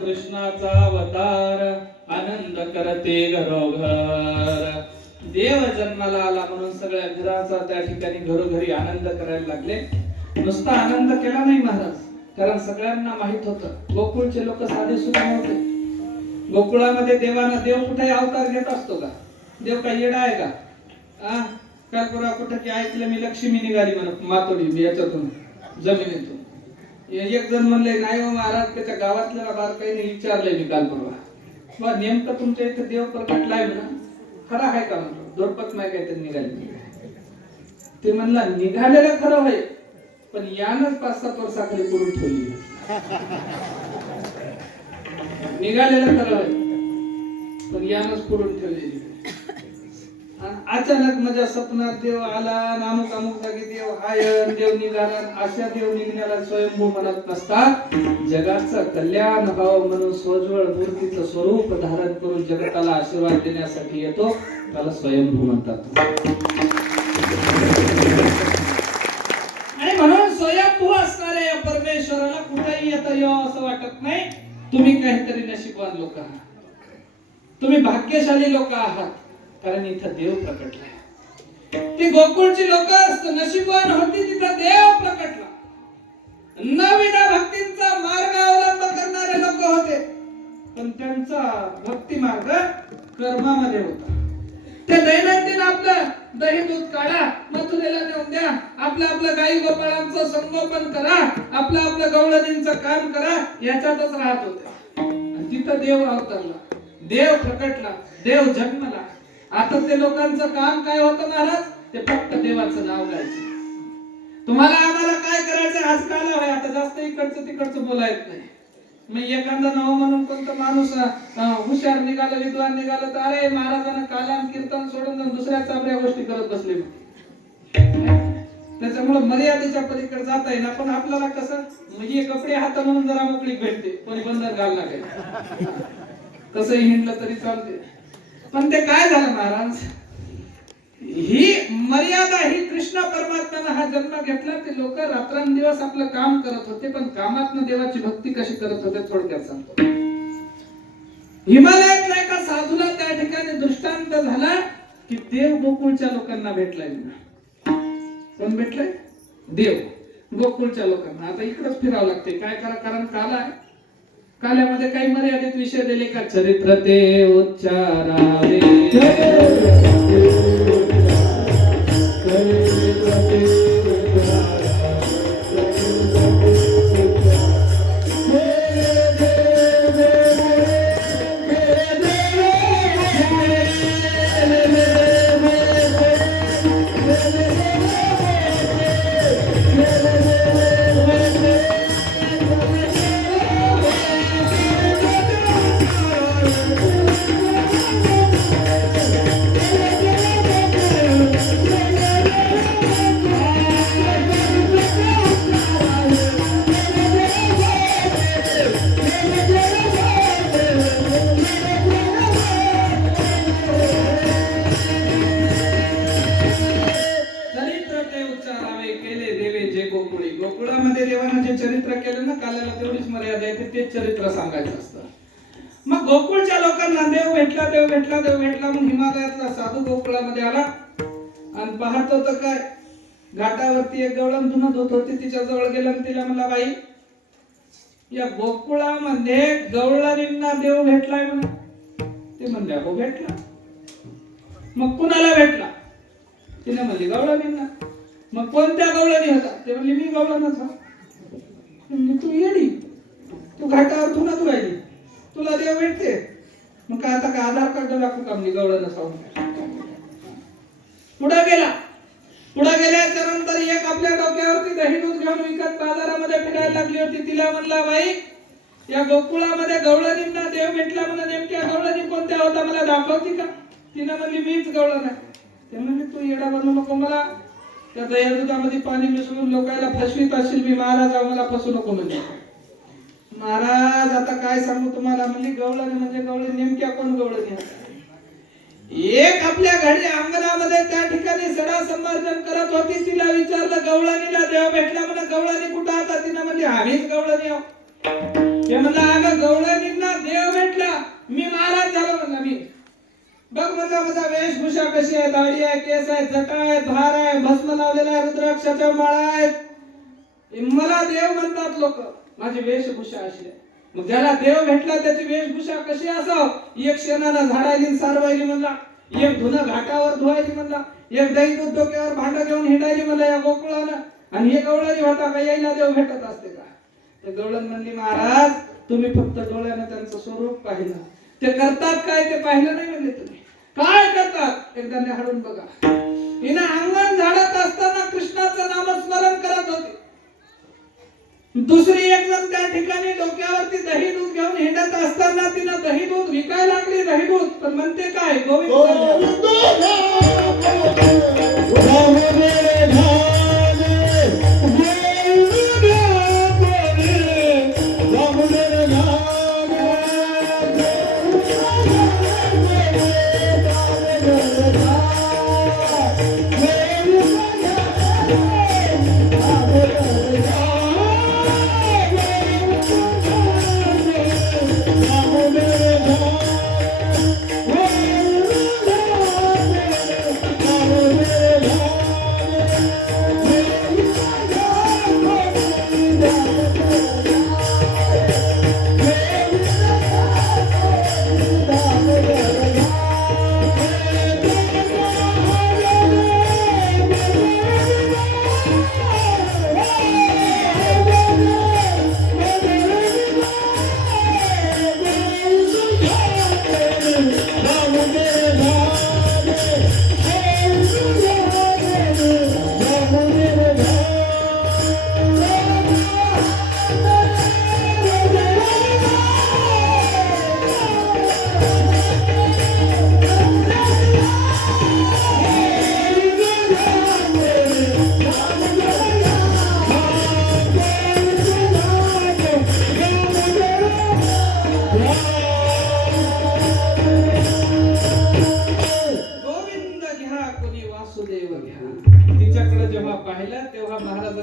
कृष्णाचा अवतार आनंद करते घरोघर. देव जन्माला आला म्हणून सगळ्या घराचा त्या ठिकाणी घरोघरी आनंद करायला लागले. नुसता आनंद केला नाही महाराज, कारण सगळ्यांना माहित होतं गोकुळचे लोक साधे सुद्धा नव्हते. गोकुळामध्ये देवाना देव कुठे अवतार घेत असतो का? देव काय येडा आहे का? काल परवा कुठं की ऐकलं मी, लक्ष्मी निघाली म्हणत मातोडी याच्यातून जमिनीतून. एक जण म्हणले नाही हो महाराज, त्याच्या गावातल्या बारकाईने विचारलंय मी काल परवा, नेमकं तुमच्या इथे देव प्रकटलाय म्हणा, खरा आहे का म्हणतो. दोरपत माय काय तर निघाली. ते म्हणला निघालेलं खरं होय, पण यानच 5-7 वर्षाखाली करून ठेवली. निघालेलं खरं होय, पण यानच करून ठेवलेली. अचानक माझ्या स्वप्नात देव आला, नामुक अमुक जागी देव आयन, देव निघाला. अशा देव निघण्याला स्वयंभू म्हणत नसता, जगाचं कल्याण व्हावं म्हणून सोज्वळ मूर्तीचं स्वरूप धारण करून जगताला आशीर्वाद देण्यासाठी येतो, त्याला स्वयंभू म्हणतात. आणि म्हणून स्वयंभू असणाऱ्या या परमेश्वराला कुठेही येता यावं असं वाटत नाही. तुम्ही काहीतरी नशीबवान लोक आहात, तुम्ही भाग्यशाली लोक आहात, कारण इथं देव प्रकटला. ती गोकुळची लोक नशीबवान होती, तिथं देव प्रकटला. नविदा भक्तींचा मार्ग अवलंब करणारे लोक होते, पण त्यांचा भक्ती मार्ग कर्मामध्ये होता. ते दैनंदिन आपलं दही दूध काढा, मथुरेला नेऊन द्या, आपलं गाई गोपाळांचं संगोपन करा, आपलं गवळणींचं काम करा, याच्यातच राहत होते. आणि तिथं देव अवतरला, देव प्रकटला, देव जन्मला. आता ते लोकांचं काम काय होतं महाराज? ते फक्त देवाचं नाव गायचं. तुम्हाला आम्हाला काय करायचं आजकाल आहे, आता जास्त इकडचं तिकडचं बोलायचं नाही. मग एखादा नाव म्हणून कोणता माणूस हुशार निघाला, विद्वान निघाला, तर अरे महाराजांना कालाम कीर्तन सोडून दुसऱ्या चाबऱ्या गोष्टी करत बसले. त्याच्यामुळे मर्यादेच्या पलीकडे जाता येईल. पण आपल्याला कसं म्हणजे कपडे हातात म्हणून जरा मोकळीक भेटते, कोणी बंधन घालणार काही कसंही हिंडलं तरी चालते. पण ते काय झालं महाराज, ही मर्यादा ही कृष्ण परमात्म्यानं हा जन्म घेतला. ते लोक रात्रंदिवस आपलं काम करत होते, पण कामातनं देवाची भक्ती कशी करत होते थोडक्यात सांगतो. हिमालयातल्या एका साधूला त्या ठिकाणी दृष्टांत झाला की देव गोकुळच्या लोकांना भेटलाय. कोण भेटलाय? देव गोकुळच्या लोकांना. आता इकडंच फिरावं लागते, काय करा, कारण काला आहे. काल्यामध्ये काही मर्यादित विषय दिले का? चरित्र ते उच्चारावे, गोकुळामध्ये देवानं जे चरित्र केलं ना, काल्याला तेवढीच मर्यादा आहे, तेच चरित्र सांगायचं असतं. मग गोकुळच्या लोकांना देव भेटला, देव भेटला, देव भेटला. मग हिमालयातला साधू गोकुळामध्ये आला आणि पाहत होतं काय, घाटावरती एक गवळण धुणत होत होती. तिच्या जवळ गेला आणि तिला म्हणला, बाई या गोकुळामध्ये गवळणींना देव भेटलाय म्हणा. ते म्हणल्या, हो भेटला. मग कुणाला भेटला? तिने म्हणली, गवळणींना. मग कोणत्या गवळणी होता? ते म्हणली, मी गवळणच हा. तू येडी, तू घाटावर धुणत राहिली, तुला देव भेटते. मग काय आता काय आधार कार्ड दाखवू का? मी गवळण सांगून पुढे गेला. पुढे गेल्याच्या नंतर एक आपल्या डोक्यावरती दही दूध घेऊन विकत बाजारामध्ये फिरायला लागली होती. तिला म्हणला, बाई या गोकुळामध्ये गवळणींना देव भेटला म्हणा. नेमक्या गवळणी कोणत्या होता मला दाखवती का? तिने म्हणली, मीच गवळण आहे. ते म्हणली, तू येडा बनवू नको मला. त्या दह्या दुधामध्ये पाणी मिसळून लोकांना फसवीत असशील. मी महाराज आम्हाला फसू नको म्हणजे. महाराज आता काय सांगू तुम्हाला. म्हणजे गवळणी म्हणजे गवळणी, नेमक्या कोण गवळणी? एक आपल्या घरी अंगणामध्ये त्या ठिकाणी सडा संवर्धन करत होती. तिला विचारलं, गवळणीला देव भेटला म्हणा. गवळणी कुठं आता? तिने म्हणली, आम्हीच गवळणी आहोत. ते म्हणला, अगं गवळणींना देव भेटला, मी महाराज झालो म्हणला. मी बघ माझा वेशभूषा कशी आहे, दाढी आहे, केस आहे, जटा आहे, भार आहे, भस्म लावलेला आहे, रुद्राक्षाच्या माळा आहेत. मला देव म्हणतात लोक, माझी वेशभूषा अशी आहे. मग ज्याला देव भेटला त्याची वेशभूषा कशी असाव? एक शेणाला झाडायली सारवायली म्हणला, एक धुणं घाटावर धुवायली म्हणला, एक दही दूध डोक्यावर भांड घेऊन हिंडायली म्हणला या गोकुळानं. आणि हे गवळणी होता का? यायला देव भेटत असते का? ते गवळण म्हणली, महाराज तुम्ही फक्त डोळ्यानं त्यांचं स्वरूप पाहिलं, ते करतात काय ते पाहिलं नाही म्हणले. तुम्ही काय करतात एकदा निहाळून बघा. हिनं अंगण झाडत असताना कृष्णाचं नामस्मरण करत होते. दुसरी एक जण त्या ठिकाणी डोक्यावरती दही दूध घेऊन हिंडत असताना तिनं दही दूध विकायला लागली. दही दूध पण म्हणते काय, गोविंद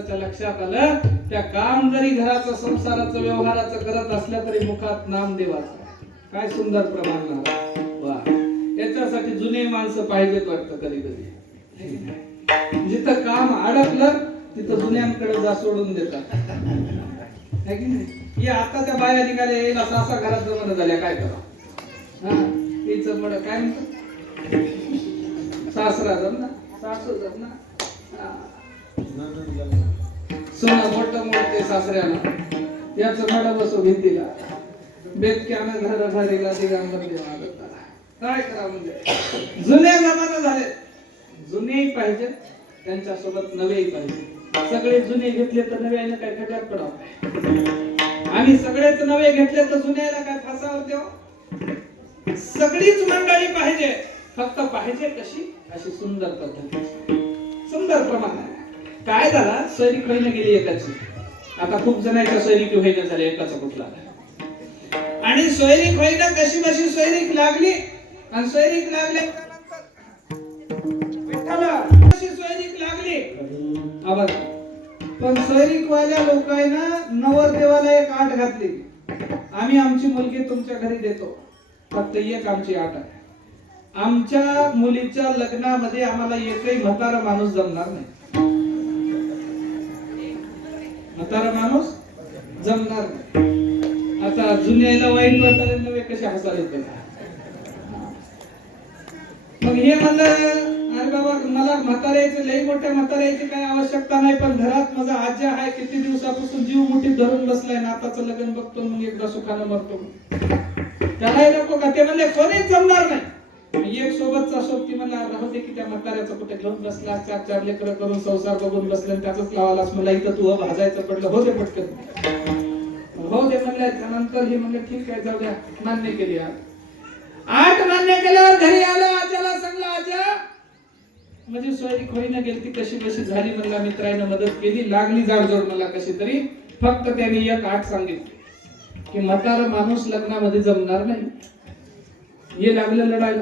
माणसाच्या लक्षात आलं त्या काम जरी घराचं संसाराचं व्यवहाराचं करत असल्या तरी मुखात नामदेवाचं. काय सुंदर प्रमाण नाम. वा, याच्यासाठी जुने माणसं पाहिजेत वाटतं कधी कधी. जिथं काम अडकलं तिथं जुन्यांकडे जा सोडून देतात. है की नाही? हे आता त्या बाया निघाले येईल असा घरात जमणं झाल्या काय करा. हा, तिचं मड काय म्हणतो सासरा जमना सासू जमना. सोनं मोठं मोठे सासऱ्याला याचं मड बसो भिंतीला बेदक्यानं घर भरेला दिगंबर देवा. काय करा म्हणजे जुन्या जमाना झाले. जुनेही पाहिजे त्यांच्यासोबत नवेही पाहिजे. सगळे जुने घेतले तर नव्याने काय खड्यात पडावं आणि सगळेच नवे घेतले तर जुन्याला काय फासावर देव. सगळीच मंडळी पाहिजे, फक्त पाहिजे कशी अशी सुंदर पद्धती सुंदर प्रमाण. काय झाला सैनिक व्हायला गेली एकाची. आता खूप जणांच्या सैनिक व्हायला झाले एकाचा कुठला आणि सैनिक व्हायला कशी बशी सैनिक लागली आणि सैनिक लागल्यानंतर सैनिक लागली. पण सैनिकवाल्या लोकांना नवरदेवाला एक आठ घातली. आम्ही आमची मुलगी तुमच्या घरी देतो, फक्त एक आमची आठ आहे. आमच्या मुलीच्या लग्नामध्ये आम्हाला एकही म्हातारा माणूस जमणार नाही. म्हातारा माणूस जमणार नाही. आता जुन्याला वाईट वाटले नवे कसे हसाले. मग हे म्हणलं अरे बाबा मला म्हाताऱ्याचे लई मोठ्या म्हाताऱ्याची काही आवश्यकता नाही, पण घरात माझा आजी आहे किती दिवसापासून जीव मुठीत धरून बसलाय ना, आताचं लग्न बघतो मग एकदा सुखानं मरतो. त्यालाही नको का? ते म्हणले कोणीच जमणार नाही. एक सोबतचा सोबती म्हणला राहू दे की त्या म्हाताऱ्याचं कुठे घेऊन बसला, चार चार लेकरं करून संसार बघून बसले त्याच लावालाच मला इथं तू भाजायचं पडलं. हो दे पटकन हो दे म्हणले. त्यानंतर हे म्हणले ठीक आहे जाऊ द्या, मान्य केली. आठ मान्य केल्यावर घरी आलो. आज्याला सांगला आज्या म्हणजे सैनिक होईना गेली ती कशी कशी झाली म्हणला. मित्राने मदत केली, लागली जाडजोड मला कशी तरी. फक्त त्यांनी एक आठ सांगितली की म्हातारा माणूस लग्नामध्ये जमणार नाही. हे लागलं लढायला.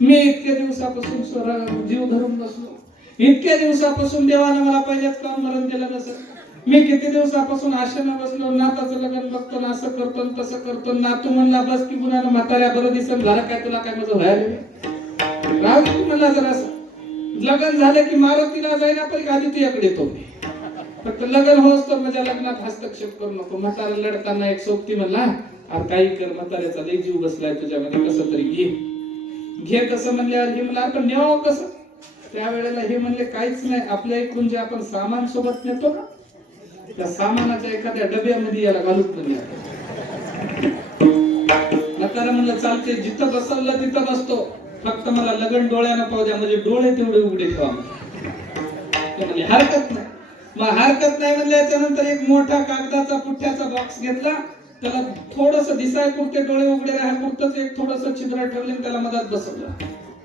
मी इतक्या दिवसापासून जीव धरून बसलो, इतक्या दिवसापासून देवानं मला पहिल्याच काम मरण दिलं नसेल. मी किती दिवसापासून आशेनं बसलो, नाताचं लग्न बघतो ना, असं करतो तसं करतो. नातू म्हणला बस की गुणानं म्हाताऱ्या बरं दिसन झालं काय तुला काय माझं व्हायला राहू तू म्हणला जरा असं. लग्न झालं की मारुतीला जाईना पण आधी तुझ्याकडे येतो. फक्त लग्न होस तर माझ्या लग्नात हस्तक्षेप करू नको. म्हातारा लढताना एक सोबती म्हणला अरे काही कर म्हाताऱ्याचा लई जीव बसलाय तुझ्यामध्ये, कसं तरी घे कसं म्हणल्यावर हे म्हणलं आपण न्यावं कसं. त्यावेळेला हे म्हणले काहीच नाही, आपल्या इकडून जे आपण सामान सोबत नेतो ना त्या सामानाच्या एखाद्या डब्यामध्ये याला घालून म्हातारा म्हणलं चालते, जिथं बसवलं तिथं बसतो, फक्त मला लगन डोळ्यानं पाहू द्या, म्हणजे डोळे तेवढे उघडे ठेवा. म्हणजे हरकत नाही. मग हरकत नाही म्हणल्याच्या नंतर एक मोठा कागदाचा पुठ्ठ्याचा बॉक्स घेतला, त्याला थोडस दिसाय पुरते डोळे उघडे राहा पुरतच एक थोडस छिद्र ठेवले, त्याला मधात बसवलं.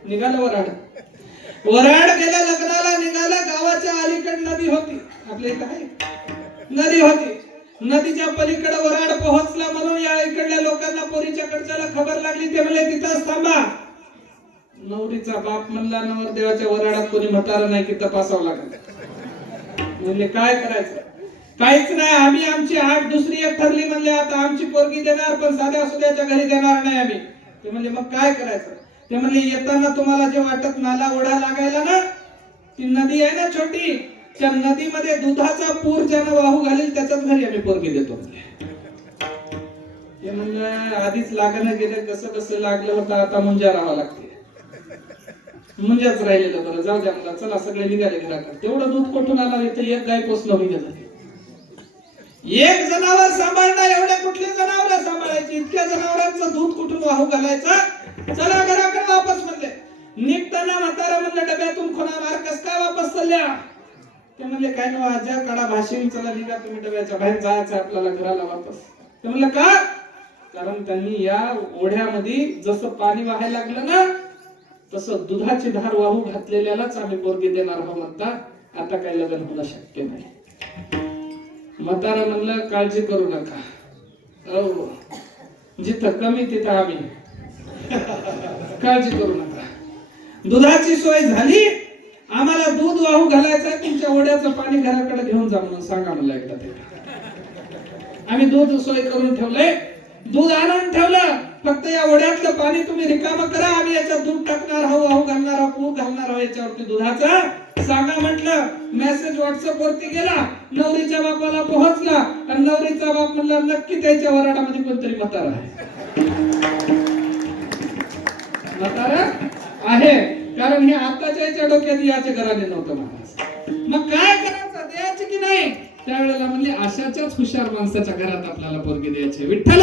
निघालं वराड. वराड गेल्या लग्नाला निघाला. गावाच्या अलीकडे नदी होती, आपल्या इथं आहे नदी होती. नदीच्या पलीकडे वराड पोहोचला म्हणून या इकडल्या लोकांना पोरीच्या कडच्याला खबर लागली. ते म्हणले तिथंच थांबा. नवरीचा बाप म्हणला नवरदेवाच्या वराडात कोणी म्हातारा नाही की तपासावं लागेल. म्हणले काय करायचं? काहीच नाही, आम्ही आमची आठ दुसरी एक ठरली. म्हणले आता आमची पोरगी देणार पण साध्या सुद्याच्या घरी देणार नाही आम्ही. ते म्हणले मग काय करायचं? ते म्हणले येताना तुम्हाला जे वाटत नाला ओढा लागायला ना, ती नदी आहे ना छोटी, त्या नदीमध्ये दुधाचा पूर ज्यानं वाहू घालेल त्याच्याच घरी आम्ही पोरगी देतो. ते म्हणलं आधीच लागणं गेलं, कसं कसं लागलं होतं, आता मुंजा राहावं लागते. मुंजाच राहिलेलं बरं, जाऊ द्या मला. चला सगळे निघाले घराकडे. तेवढं दूध कोठून आला? इथं एक गाय पोचलं होईल. एक जनावर सांभाळणार, एवढ्या कुठले जनावर सांभाळायचे? इतक्या जनावरांचं दूध कुठून वाहू घालायचं? चला घराकडे वापस म्हणले. निघताना म्हातारा म्हणलं डब्यातून खोना कस काय वापस चालल्या? ते म्हणले काय ना आज्या काढा भाषण, चला निघा तुम्ही डब्याच्या बाहेर, जायचं आपल्याला घराला वापस. ते म्हणलं का? कारण त्यांनी या ओढ्यामध्ये जसं पाणी वाहायला लागलं ना तसं दुधाची धार वाहू घातलेल्यालाच आम्ही पोरगी देणार आहोत म्हणतात. आता काही लग्न होणं शक्य नाही. म्हातारा म्हणलं काळजी करू नका, हो जिथं कमी तिथं आम्ही, काळजी करू नका. दुधाची सोय झाली आम्हाला दूध वाहू घालायचंय, तुमच्या ओढ्याचं पाणी घराकडे घेऊन जा म्हणून सांगा मला एकदा ते. आम्ही दूध सोय करून ठेवलंय, दूध आणून ठेवलं, फक्त या ओढ्यातलं पाणी तुम्ही रिकामं करा, आम्ही याच्यात दूध टाकणार आहोत, वाहू घालणार आहोत, पूर घालणार आहोत याच्यावरती दुधाचा. सांगा म्हटलं. मेसेज व्हॉट्सअप वरती गेला, नवरीच्या बापाला पोहोचला आणि नवरीचा बाप म्हणला नक्की त्याच्या वराडामध्ये कोणतरी म्हातारा आहे. म्हातारा आहे, कारण हे आताच्या याच्या डोक्यात याच्या घराने नव्हतं महाराज. मग काय करायचं, द्यायचं की नाही? त्यावेळेला म्हणले अशाच्याच हुशार माणसाच्या घरात आपल्याला पोरगी द्यायची. विठ्ठल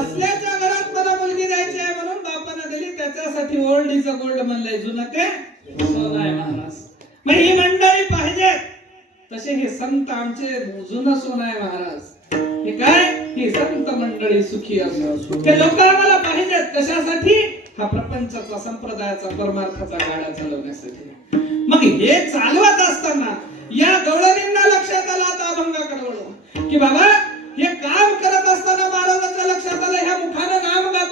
असल्याच्या घरात मला मुलगी द्यायची आहे म्हणून बापाने दिली, त्याच्यासाठी ओल्ड इज अ गोल्ड म्हणलंय, जुनं ते सोनं आहे महाराज. मग ही मंडळी पाहिजे तसे हे संत आमचे जुनं सोनं आहे महाराज. हे काय, ही संत मंडळी सुखी असो, हे लोक आम्हाला पाहिजेत. कशासाठी? हा प्रपंचाचा, संप्रदायाचा, परमार्थाचा गाडा चालवण्यासाठी. मग हे चालवत असताना या गवळणींना लक्षात आला, आता अभंगाकडे वळू की बाबा हे काम करत असताना महाराजांच्या लक्षात आलं, ह्या मुखानं नाम गातात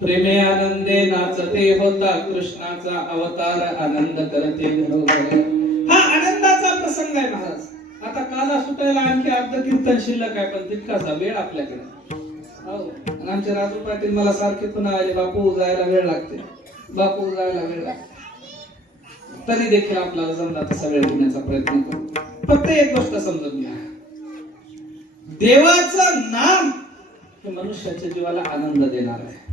प्रेमे आनंदे नाचते होता कृष्णाचा अवतार आनंद करते घरोघर. हा आनंदाचा प्रसंग आहे महाराज. आता काला सुटायला आणखी अर्ध कीर्तन शिल्लक आहे, पण तितकासा वेळ आपल्याकडे. हो, आमचे राजू पाटील मला सारखे पुन्हा आले, बापू जायला वेळ लागते, बापू जायला वेळ लागते. तरी देखील आपल्याला जमला तसा वेळ देण्याचा प्रयत्न करू. फक्त एक गोष्ट समजून घ्या, देवाचं नाम हे मनुष्याच्या जीवाला आनंद देणार आहे.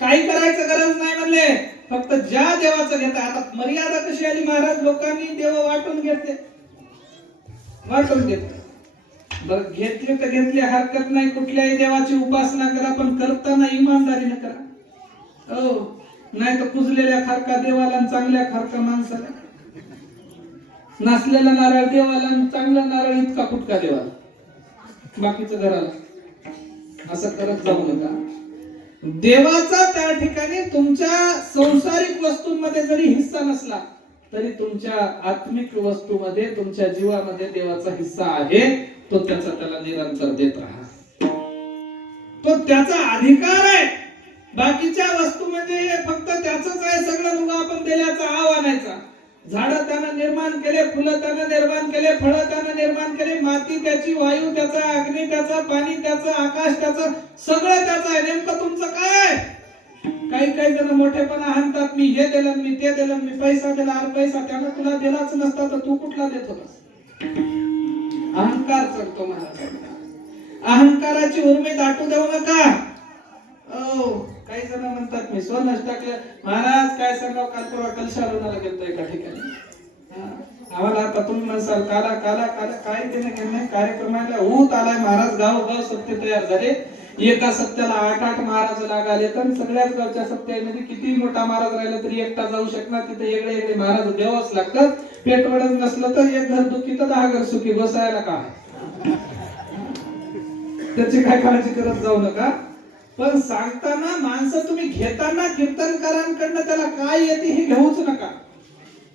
काही करायचं गरज नाही म्हणले, फक्त ज्या देवाचं घेता. आता मर्यादा कशी आली महाराज, लोकांनी देव वाटून घेतले, वाटून घेतले. बरं, घेतले तर घेतले, हरकत नाही, कुठल्याही देवाची उपासना करा, पण करताना इमानदारीने करा. हो, नाही तर कुजलेल्या खारका देवाला आणि चांगल्या खारका माणसाला, नसलेला नारळ देवाला आणि चांगला नारळ इतका फुटका देवाला, बाकीचं घराला. असं करत जाऊ नका. देवाचा त्या ठिकाणी तुमच्या सांसारिक वस्तूंमध्ये जरी हिस्सा नसला तरी तुमच्या आत्मिक वस्तूमध्ये, तुमच्या जीवामध्ये देवाचा हिस्सा आहे. तो त्याला निरंतर देत राहा. तो त्याचा अधिकार आहे. बाकीच्या वस्तू म्हणजे फक्त त्याच आहे सगळं नुगा आपण दिल्याचा आव आणायचा. झाडं त्यानं निर्माण केले, फुलं त्यानं निर्माण केले, फळं त्यानं निर्माण केले, माती त्याची, वायू त्याचा, अग्नी त्याचा, पाणी त्याचं, आकाश त्याचं, सगळं त्याचं आहे. नेमकं तुमचं काय? काही काही जण मोठेपणा आणतात, मी हे दिलं, मी ते दिलं, मी पैसा दिला. अरे पैसा त्यानं तुला दिलाच नसता तर तू कुठला देत होतास? अहंकार चढतो महाराजांना. अहंकाराची उर्मी दाटू देऊ नका. काही जण म्हणतात मी सोनच टाकलं. महाराज काय सांगाव, काल परवा कलशारोहणाला गेलतो एका ठिकाणी. आम्हाला आता तुम्ही म्हणसाल काला काला काला काय केलं कार्यक्रमाला ऊत आलाय. महाराज गाव सत्य तयार झाले. एका सत्याला 8-8 महाराज लागाले. तर सगळ्याच गावच्या सत्यामध्ये किती मोठा महाराज राहिला तरी एकटा जाऊ शकणार. तिथे वेगळे वेगळे महाराज द्यावंच लागतं. पेटवडच नसलं तर एक घर दुखी तर 10 घर सुखी. बसायला काय त्याची काय काळजी करत जाऊ नका. पण सांगताना माणसं तुम्ही घेताना कीर्तनकारांकडनं त्याला काय येते हे घेऊच नका.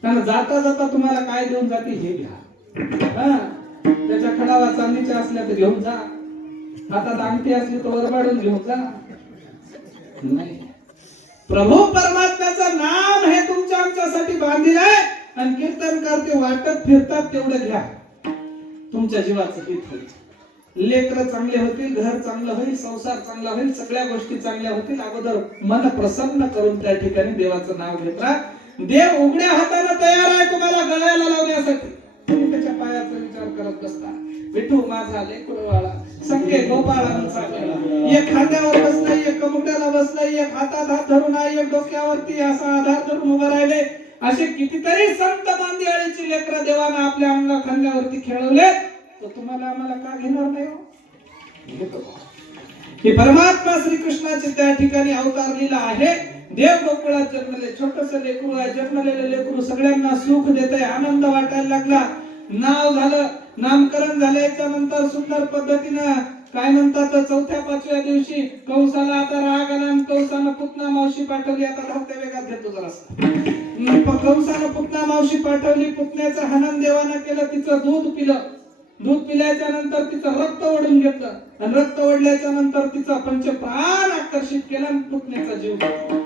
त्याला जाता जाता तुम्हाला काय देऊन जाते हे घ्या. त्याच्या खडावा चांदीच्या असल्या तर घेऊन जा. हातात अंगठी असली तर वरबाडून घेऊन जा. नाही, प्रभू परमात्म्याचं नाम हे तुमच्या आमच्यासाठी बांधील आहे. आणि कीर्तनकार ते वाटत फिरतात तेवढं घ्या. तुमच्या जीवाचं हित होईल. लेकर चांगले होतील, घर चांगलं होईल, संसार चांगला होईल, सगळ्या गोष्टी चांगल्या होतील. अगोदर मन प्रसन्न करून त्या ठिकाणी देवाचं नाव घेतला. देव उघड्या हाताने तयार आहे तुम्हाला गळ्याला लावण्यासाठी. तुम्ही त्याच्या पायाचा विचार करत बसता. विठू माझा लेकरवाळा संगे गोपाळानं चाललेला. एक खांद्यावर बसलाय, एक कमुट्याला बसलाय, एक हातात हात धरून आहे, एक डोक्यावरती असा आधार धरून उभं राहिले. असे कितीतरी संत मांदियाळीची लेकरं देवानं आपल्या अंगा खांद्यावरती खेळवले. तर तुम्हाला आम्हाला का घेणार नाही हो? हे परमात्मा श्रीकृष्णाचे त्या ठिकाणी अवतार लीला आहे. देव गोकुळात जन्मले, छोटस लेकरू आहे. जन्मलेलं लेकरू सगळ्यांना सुख देतंय, आनंद वाटायला लागला. नाव झालं, नामकरण झाल्याच्या नंतर सुंदर पद्धतीनं काय म्हणतात 4थ्या-5व्या दिवशी कंसाला आता राग आला आणि कंसानं पुतना मावशी पाठवली. आता धावत्या वेगात घेतो जरासं. कंसानं पुतना मावशी पाठवली. पुतण्याचं हनन देवानं केलं. तिचं दूध पिलं. दूध पिल्याच्या नंतर तिचं रक्त ओढून घेतलं. आणि रक्त ओढल्याच्या नंतर तिचा पंचप्राण आकर्षित केला आणि पुतण्याचा जीव घेतला.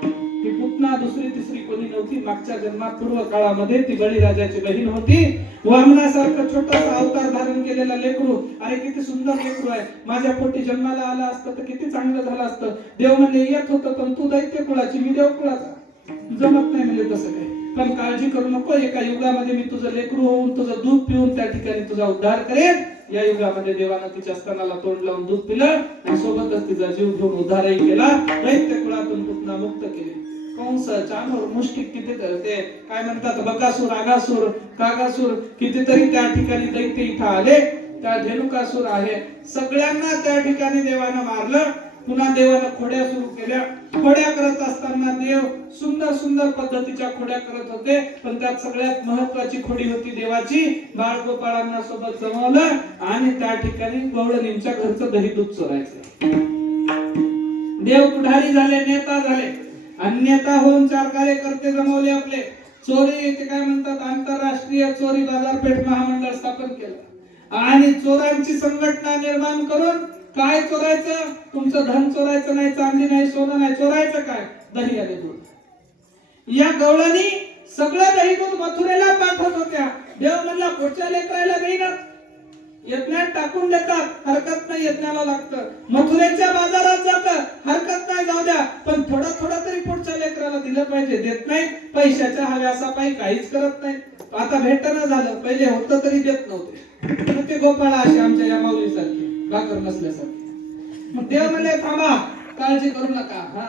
ती पुतना दुसरी तिसरी कोणी नव्हती. मागच्या जन्मात पूर्व काळामध्ये ती बळीराजाची बहीण होती. वामनासारखं छोटासा अवतार धारण केलेला लेकरू. अरे किती सुंदर लेकरू आहे. माझ्या पोटी जन्माला आला असतं तर किती चांगलं झालं असतं. देव म्हणजे येत होतं पण तू दैत्य कुळाची, मी देव कुळाचा. जमत नाही म्हणजे तसं काही. पण काळजी करू नको. एका युगामध्ये मी तुझं लेकरू होऊन तुझं दूध पिऊन त्या ठिकाणी तुझा उद्धार करेन. या युगामध्ये देवानं तिच्या स्तनाला तोंड लावून दूध पिलं आणि सोबतच तिचा जीव घेऊन उद्धारही केला. दैत्य कुळातून पुतना मुक्त केली. कंस, चाणूर, मुष्टिक किती ते काय म्हणतात बकासूर, आगासूर, कागासूर कितीतरी त्या ठिकाणी दैत्य इथं आले. त्या धेनुकासूर आहे. सगळ्यांना त्या ठिकाणी देवानं मारलं. पुन्हा देवानं खोड्या सुरू केल्या. खोड्या करत असताना देव सुंदर सुंदर पद्धतीच्या खोड्या करत होते. पण त्यात सगळ्यात महत्वाची खोडी होती देवाची. बाळगोपाळांना सोबत जमवलं आणि त्या ठिकाणी गवळणींच्या घरचं दही दूध चोरायचं. देव पुढारी झाले, नेता झाले. आणि नेता होऊन 4 कार्यकर्ते जमवले आपले. चोरी ते काय म्हणतात आंतरराष्ट्रीय चोरी बाजारपेठ महामंडळ स्थापन केलं. आणि चोरांची संघटना निर्माण करून काय चोरायचं? तुमचं धन चोरायचं नाही, चांदी नाही, सोनं नाही. चोरायचं काय? दही आणि दूध. या गवळणी सगळं दही दूध मथुरेला पाठवत होत्या. देव म्हणला पुढच्या लेकराला देईना. यज्ञात टाकून देतात, हरकत नाही, यज्ञाला लागतं. मथुरेच्या बाजारात जातं, हरकत नाही, जाऊ द्या. पण थोडं थोडं तरी पुढच्या लेकराला दिलं पाहिजे. देत नाही. पैशाच्या हव्यासापायी काहीच करत नाही. आता भेटणं झालं, पहिले होतं तरी देत नव्हते. ते गोपाळा अशी आमच्या या माऊलीसारखी भाकर नसल्यासारखी. मग देव म्हणले थांबा, काळजी करू नका. हा,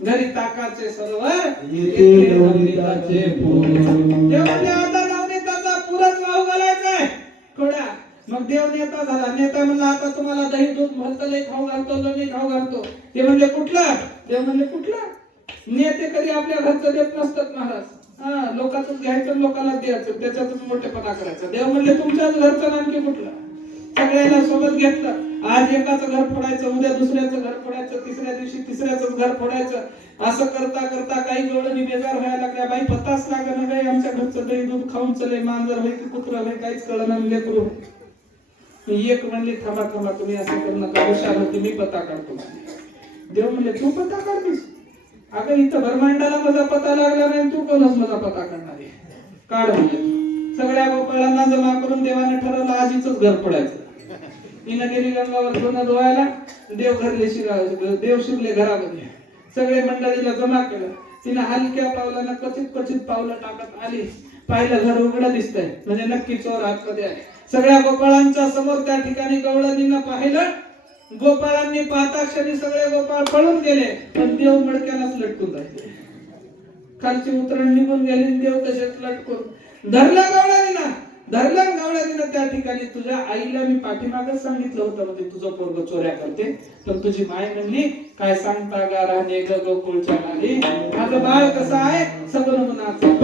घरी ताकाचे सरोवर येथे नवनीताचे फूल. देव म्हणले आता नवनीताचा पुरच वाहू घालायचाय थोड्या. मग देव नेता झाला. नेता म्हणला आता तुम्हाला दही दूध भरतले खाऊ घालतो, लोणी खाऊ घालतो. ते म्हणले कुठलं? देव म्हणले कुठलं? नेते कधी आपल्या घरचं देत नसतात महाराज. हा, लोकांतून घ्यायचं, लोकांना द्यायचं, त्याच्यातून मोठेपणा करायचा. देव म्हणले तुमच्याच घरचं आणखी कुठलं? सगळ्याला सोबत घेतलं. आज एकाचं घर फोडायचं, उद्या दुसऱ्याचं घर फोडायचं, तिसऱ्या दिवशी तिसऱ्याचं घर फोडायचं. असं करता करता काही गवळणी बेजार व्हायला लागल्या. बाई पताच लागणं नाही, आमच्या घरचं दही दूध खाऊन चले, मांजर होय की कुत्र होय काहीच कळलं नाही. लेकरू एक म्हणले थांबा थांबा, तुम्ही असं करू नका, हुशार होती, मी पता काढतो. देव म्हणले तू पता काढतीस? अगं इथं ब्रह्मांडाला माझा पता लागला नाही, तू कोणच माझा पता काढणार आहे? काढ म्हणजे सगळ्या गोपाळांना जमा करून देवाने ठरवलं आजीच घर पडायचं. तिनं गेली गंगावर धुणं धुवायला, देव शिरले घरामध्ये. सगळे मंडळीला जमा केलं. तिनं हलक्या पावलानं क्वचित पावलं टाकत आली. पाहिलं घर उघडं दिसतंय, म्हणजे नक्की चोर आतमध्ये आहे. सगळ्या गोपाळांच्या समोर त्या ठिकाणी गवळणीनं पाहिलं. गोपाळांनी पाहता क्षणी सगळे गोपाळ पळून गेले, पण देव मडक्यालाच लटकून राहिले. खालची उतरण निघून गेली, देव तसेच लटकून धरलं गवळणीनं त्या ठिकाणी. तुझ्या आईला मी पाठीमागच सांगितलं होतं म्हणजे तुझं पोरग चोऱ्या करते, पण तुझी माय म्हणली काय सांगता गा राहणे ग गोकुळच्या नाली. माझं बाळ कसं आहे? सगुण गुणाचं.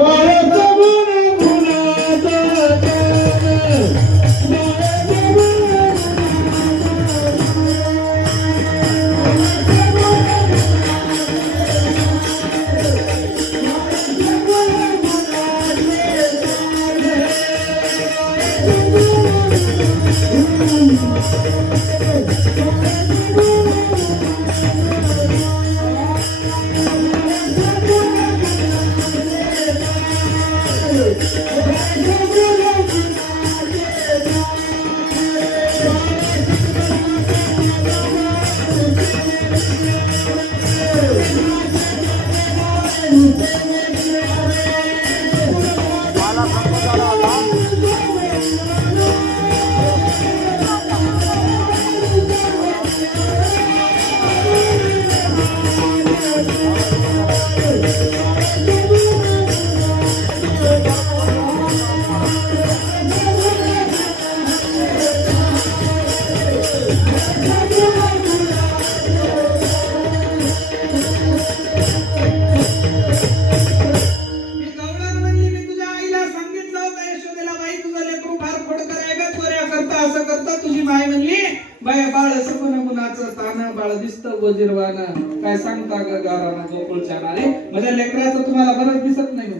काय सांगता गाराना गोकुळच्या नाले. माझ्या लेकराचं तुम्हाला बरंच दिसत नाही.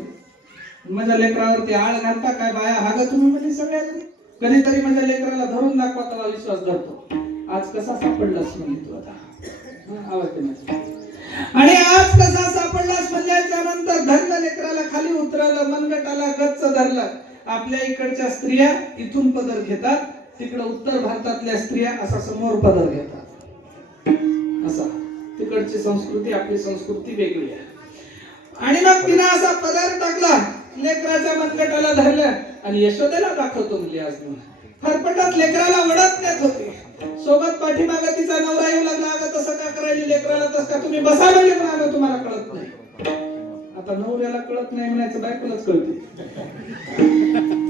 माझ्या लेकरावरती आळ घालता काय बाया हाग तुम्ही म्हणजे सगळ्यात. कधीतरी माझ्या लेकराला धरून दाखवा तेव्हा विश्वास धरतो. आज कसा सापडलास म्हणजे तू आता आवाज. आणि आज कसा सापडलास म्हणल्याच्या नंतर धरलं लेकराला, खाली उतरवलं, मनगटाला गच्च धरलं. आपल्या इकडच्या स्त्रिया इथून पदर घेतात, तिकडे उत्तर भारतातल्या स्त्रिया असा समोर पदर घेतात. असा तिकडची संस्कृती, आपली संस्कृती वेगळी आहे. आणि मग तिनं असा पदार्थ टाकला, लेकराच्या मनगटाला धरलं आणि यशोदेला दाखवतो म्हणजे आज फरफटत लेकराला वडत नेत होते. सोबत पाठीमागे तिचा नवरा येऊ लागला. अगं तसं का करायला लेकराला? तसं का? तुम्ही बसा म्हणजे म्हणालो, तुम्हाला कळत नाही. आता नवऱ्याला कळत नाही म्हणायचं, बायकोलाच कळते.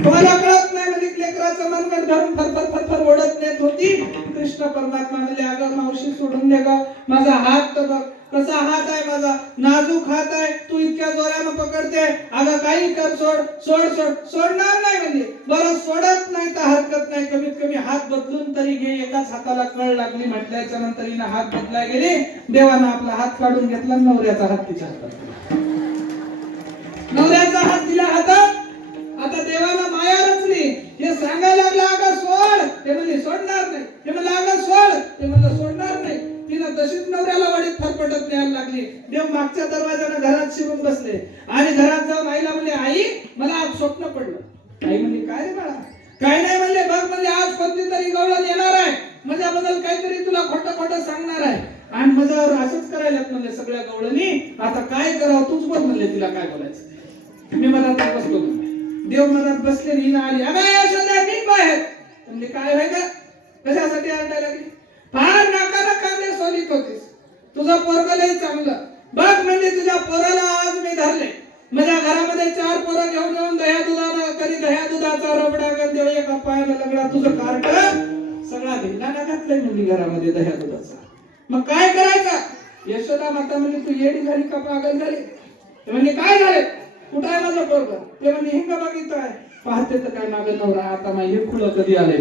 तुम्हाला कळत नाही म्हणजे लेकराचं मनगट धरून फरफर ओढत नेत होती. कृष्ण परमात्मा म्हणले अगं मावशी सोडून दे ग, माझा हात तर बघ कसा हात आहे, माझा नाजूक हात आहे, तू इतक्या जोरानं पकडते. अगं काही कर, सोडणार नाही म्हणजे. बरं सोडत नाही तर हरकत नाही, कमीत कमी हात बदलून तरी घे. एकाच हाताला कळ लागली म्हटल्याच्या नंतर हिनं हात बदलाय गेली. देवानं आपला हात काढून घेतला, नवऱ्याचा हात तिच्या हातात. नवऱ्याचा हात दिला हातात. आता देवाला माया रचली. हे सांगायला लागला अगं सोड, ते म्हणले सोडणार नाही. ते म्हणलं अगं सोड, ते म्हणलं सोडणार नाही. तिनं तशीच नवऱ्याला वडीत फरफटत न्यायला लागली. देव मागच्या दरवाजाने घरात शिरून बसले आणि घरात जाऊन आईला म्हणले आई मला आज स्वप्न पडलं. आई म्हणली काय रे बाळा? काय नाही म्हणले, बघ म्हणले आज कोणती तरी गवळण येणार आहे, माझ्याबद्दल काहीतरी तुला खोटं सांगणार आहे आणि माझ्यावर असंच करायला म्हणले सगळ्या गवळणी. आता काय करावं तूच बघ म्हणले, तिला काय बोलायचं. मी मनात बसलो. देव मनात बसले, हिनं आली. अगं यशोदा निघ बाहेर. म्हणजे काय व्हाय का? कशासाठी आरडायला लागली? फार नाकाला कांदे सोलीत होतीस, तुझं पोरगं लय चांगलं. बघ म्हणजे तुझ्या पोराला आज मी धरले. माझ्या घरामध्ये 4 पोरं घेऊन येऊन दह्या दुधाचा रबडा देव एका पायाला लगडा. तुझं कार्ट सगळा धिंगाणा घातलाय म्हणजे घरामध्ये दह्या दुधाचा. मग काय करायचं? यशोदा माता म्हणजे तू येडी झाली का पागल झाली? ते म्हणजे काय झाले? कुठं आहे माझं पोरगं? ते म्हणजे हिंग बघितलं आहे. पाहते तर काय मागं नवरा. आता माझे फुलं कधी आले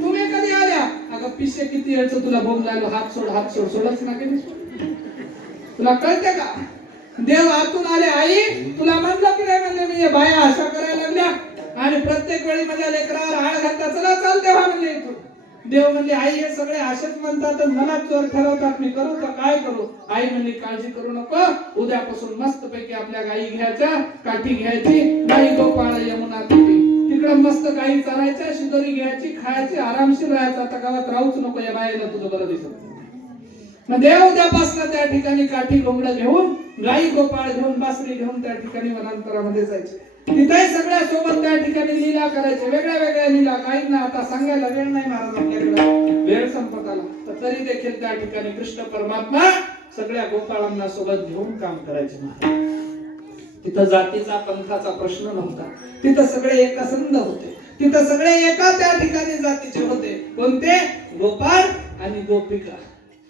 तुम्ही कधी आल्या? अगं पिशे किती यायचं तुला बोंब लागलो. हात सोड सोडच ना कधी. तुला कळते का? देव आतून आले. आई तुला म्हणलं की नाही म्हणले म्हणजे बाया अशा करायला लागल्या आणि प्रत्येक वेळी माझ्या लेकरावर आळ घालता. चला चाल तेव्हा म्हणले इथून. देव म्हणले आई हे सगळे असेच म्हणतात आणि मला चोर ठरवतात, मी करू तर काय करू? आई म्हणली काळजी करू नको, उद्यापासून मस्त पैकी आपल्या गायी घ्यायच्या, काठी घ्यायची, गाई गोपाळ यमुना तटी, तिकडे मस्त गायी चारायच्या, शिदोरी घ्यायची, खायची, आरामशीर राहायचं. आता गावात राहूच नको, या बाईला तुझं बरं दिसत. मग देव उद्यापासून त्या ठिकाणी काठी घोंगडं घेऊन, गाई गोपाळ घेऊन, बासरी घेऊन त्या ठिकाणी वनांतरामध्ये जायचे. तिथे सगळ्या सोबत त्या ठिकाणी लीला करायचे, वेगळ्या वेगळ्या लीला. काहींना आता सांगायला वेळ नाही महाराज आपल्याकडे, वेळ संपत आला, तर तरी देखील त्या ठिकाणी कृष्ण परमात्मा सगळ्या गोपाळांना सोबत घेऊन काम करायचे. तिथं जातीचा पंथाचा प्रश्न नव्हता, तिथं सगळे एकसंध होते, तिथं सगळे एका त्या ठिकाणी जातीचे होते. कोणते? गोपाळ आणि गोपिका,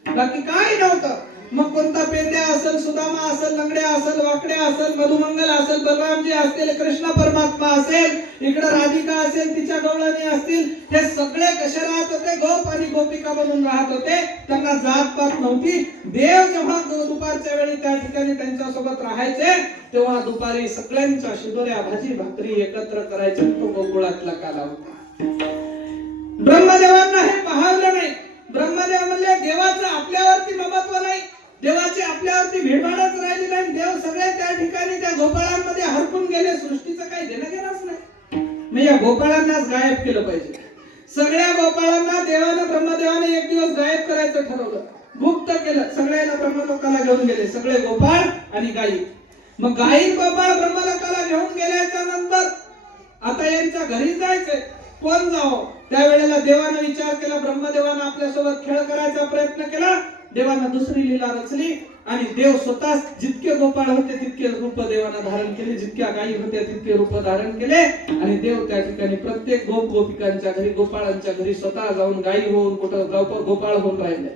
बाकी काय नव्हतं. मग कोणता पेंड्या असेल, सुदामा असेल, लंगड्या असेल, वाकड्या असेल, मधुमंगल असेल, बलरामजी असतील, कृष्ण परमात्मा असेल, इकडे राधिका असेल, तिच्या गवळणी असतील, हे सगळे कसे राहत होते? गोप आणि गोपिका म्हणून राहत होते. त्यांना जात पात नव्हती. देव जेव्हा दुपारच्या वेळी त्या ठिकाणी त्यांच्या सोबत राहायचे, तेव्हा दुपारी सगळ्यांच्या शिदोऱ्या, भाजी भाकरी एकत्र करायचे. तो गोकुळातला काला होता. ब्रह्मदेवांना हे पाहावलं नाही. ब्रह्मदेव म्हणले देवाचं आपल्यावरती ममत्व नाही, देवाची आपल्यावरती भिडभाडच राहिली नाही. देव सगळे त्या ठिकाणी त्या गोपाळांमध्ये हरपून गेले. सृष्टीचं काही देणं घेणंच नाही. मी या गोपाळांनाच गायब केलं पाहिजे. सगळ्या गोपाळांना देवानं, ब्रह्मदेवाने एक दिवस गायब करायचं ठरवलं, गुप्त केलं. सगळ्यांना ब्रह्मलोकाला घेऊन गेले, सगळे गोपाळ आणि गायी. मग गायी गोपाळ ब्रह्मलोकाला घेऊन गेल्याच्या नंतर आता यांच्या घरी जायचंय, कोण जावं? त्यावेळेला देवानं विचार केला, ब्रह्मदेवानं आपल्यासोबत खेळ करायचा प्रयत्न केला. देवानं दुसरी लीला रचली आणि देव स्वतः जितके गोपाळ होते तितके रूप देवानं धारण केले, जितक्या गायी होत्या तितके रूप धारण केले. आणि देव त्या ठिकाणी प्रत्येक गोपिकांच्या घरी, गोपाळांच्या घरी स्वतः जाऊन गायी होऊन, कुठं गोपाळ होऊन राहिले.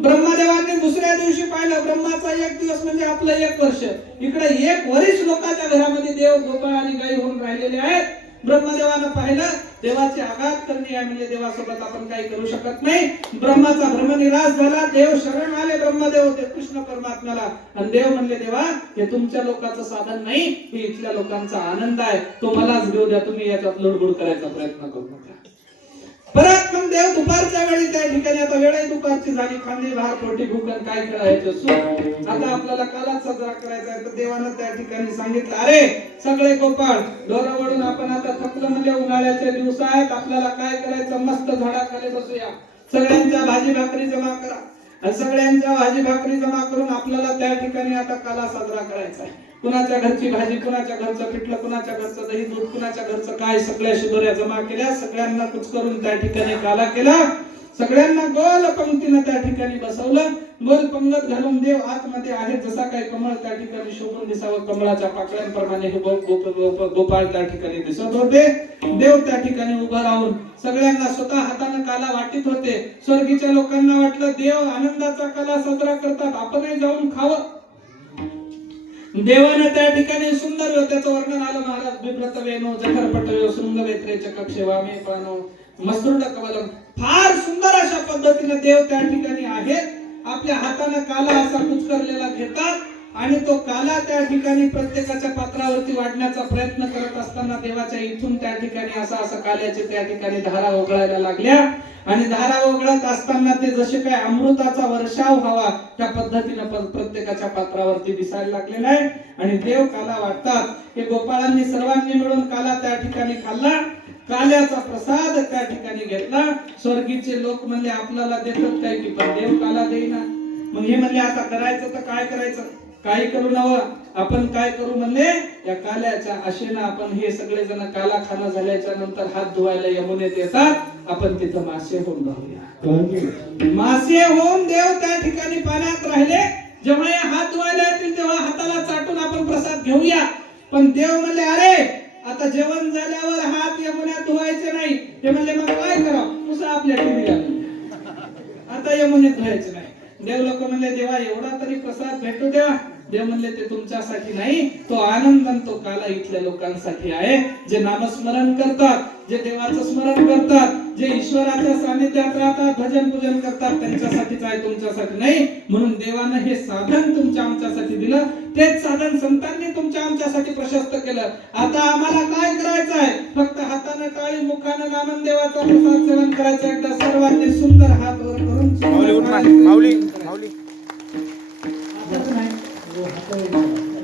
ब्रह्मदेवाने दुसऱ्या दिवशी पाहिलं, ब्रह्माचा एक दिवस म्हणजे आपलं 1 वर्ष. इकडे 1 वर्ष लोकांच्या घरामध्ये देव गोपाळ आणि गायी होऊन राहिलेले आहेत. ब्रह्मदेवानं पाहिलं, देवाची आघात करणे आहे, म्हणजे देवासोबत आपण काही करू शकत नाही. ब्रह्माचा भ्रमनिराश झाला. देव शरण आले, ब्रह्मदेव होते कृष्ण परमात्म्याला. आणि देव म्हणले, देवा हे तुमच्या लोकांचं साधन नाही, हे इथल्या लोकांचा आनंद आहे, तो मलाच घेऊ द्या, तुम्ही याच्यात लुडबुड करायचा प्रयत्न करू नका. परत मग देव दुपारच्या वेळी त्या ठिकाणी, आता वेळही दुपारची झाली, खांदी भार पोटी भूकन काय खेळायचं सुख, आता आपल्याला कालाच साजरा करायचा आहे. तर देवानं त्या ठिकाणी सांगितलं, अरे सगळे गोपाळ डोरावरून आपण आता थकलं, म्हणजे उन्हाळ्याचे दिवस आहेत, आपल्याला काय करायचं? मस्त झाडाखाली बसूया, सगळ्यांच्या भाजी भाकरी जमा करा. आणि सगळ्यांच्या भाजी भाकरी जमा करून आपल्याला त्या ठिकाणी आता काला साजरा करायचा आहे. कुणाच्या घरची भाजी, कुणाच्या घरचं पिठलं, कुणाच्या घरचं दही दूध, कुणाच्या घरचं काय, सगळ्या शिदोऱ्या जमा केल्या, सगळ्यांना कुचकरून त्या ठिकाणी काला केला. सगळ्यांना गोल पंक्तीने त्या ठिकाणी बसवलं. गोल पंगत घालून देव आतमध्ये आहे, जसा काही कमळ त्या ठिकाणी शोभून दिसावं, कमळाच्या पाकळ्यांप्रमाणे हे गोपाळ त्या ठिकाणी दिसत होते. देव त्या ठिकाणी उभा राहून सगळ्यांना स्वतः हाताने काला वाटीत होते. स्वर्गीच्या लोकांना वाटलं देव आनंदाचा काला साजरा करतात, आपणही जाऊन खावं. देवाने त्या ठिकाणी सुंदर त्याचं वर्णन आलं महाराज. बिभ्रत वेणो जठरपटयो शृंगवेत्रे चकक्षेवामे पानो मसृड कवलम. फार सुंदर अशा पद्धतीने देव त्या ठिकाणी आहेत. आपल्या हाताने काला असा कुचकरलेला घेतात आणि तो काला त्या ठिकाणी प्रत्येकाच्या पात्रावरती वाढण्याचा प्रयत्न करत असताना देवाच्या इथून त्या ठिकाणी असा काल्याचे त्या ठिकाणी धारा ओघळायला लागल्या. आणि धारा ओघळत असताना ते जसे काय अमृताचा वर्षाव व्हावा त्या पद्धतीने प्रत्येकाच्या पात्रावरती दिसायला लागलेला आहे. आणि देव काला वाटतात. हे गोपाळांनी सर्वांनी मिळून काला त्या ठिकाणी खाल्ला. काल्याचा प्रसाद त्या ठिकाणी घेतला. स्वर्गीचे लोक म्हणले आपल्याला देतात काय की, पण देव काला देईना. मग हे म्हणले आता करायचं तर काय करायचं, काही करू नवं. आपण काय करू म्हणले, या काल्याच्या आशेनं आपण हे सगळे जण काला खाणं झाल्याच्या नंतर हात धुवायला यमुनेत येतात, आपण तिथं मासे होऊन राहूया. मासे होऊन देव त्या ठिकाणी पाण्यात राहिले. जेव्हा हे हात धुवायला येतील तेव्हा हाताला चाटून आपण प्रसाद घेऊया. पण देव म्हणले अरे आता जेवण झाल्यावर हात यमुनेत धुवायचे नाही. ते म्हणले मग काय करावं, तुझं आपल्या टीव्हीला आता यमुनेत धुवायचे नाही. देव लोक म्हणले देवा एवढा तरी प्रसाद भेटू द्या. देव म्हणले ते तुमच्यासाठी नाही, तो आनंद आणि तो काला इथल्या लोकांसाठी आहे. जे नामस्मरण करतात, जे देवाचं स्मरण करतात, जे ईश्वराच्या सानिध्यात राहतात, भजन पूजन करतात, त्यांच्यासाठीच आहे, तुमच्यासाठी नाही. म्हणून देवानं हे साधन तुमच्या आमच्यासाठी दिलं. तेच साधन संतांनी तुमच्या आमच्यासाठी प्रशस्त केलं. आता आम्हाला काय करायचं आहे? फक्त हाताने टाळी मुखाने नामदेवाचा प्रसाद सेवन करायचं. एकदा सर्वांनी सुंदर हात वर करून माऊली उठ ना. माऊली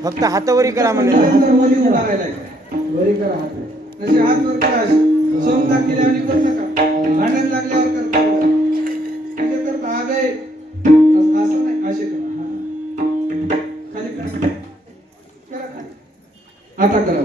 फक्त हातावरी करा म्हणजे वरी उभा राहिलाय. वरी करा हात. जसे हात वर करा, सोम दाखिले आणि करू नका. भांडण लागल्यावर करता म्हणजे करता आगे असं नाही, असे करा. खाली करा, करा खाली. आता करा.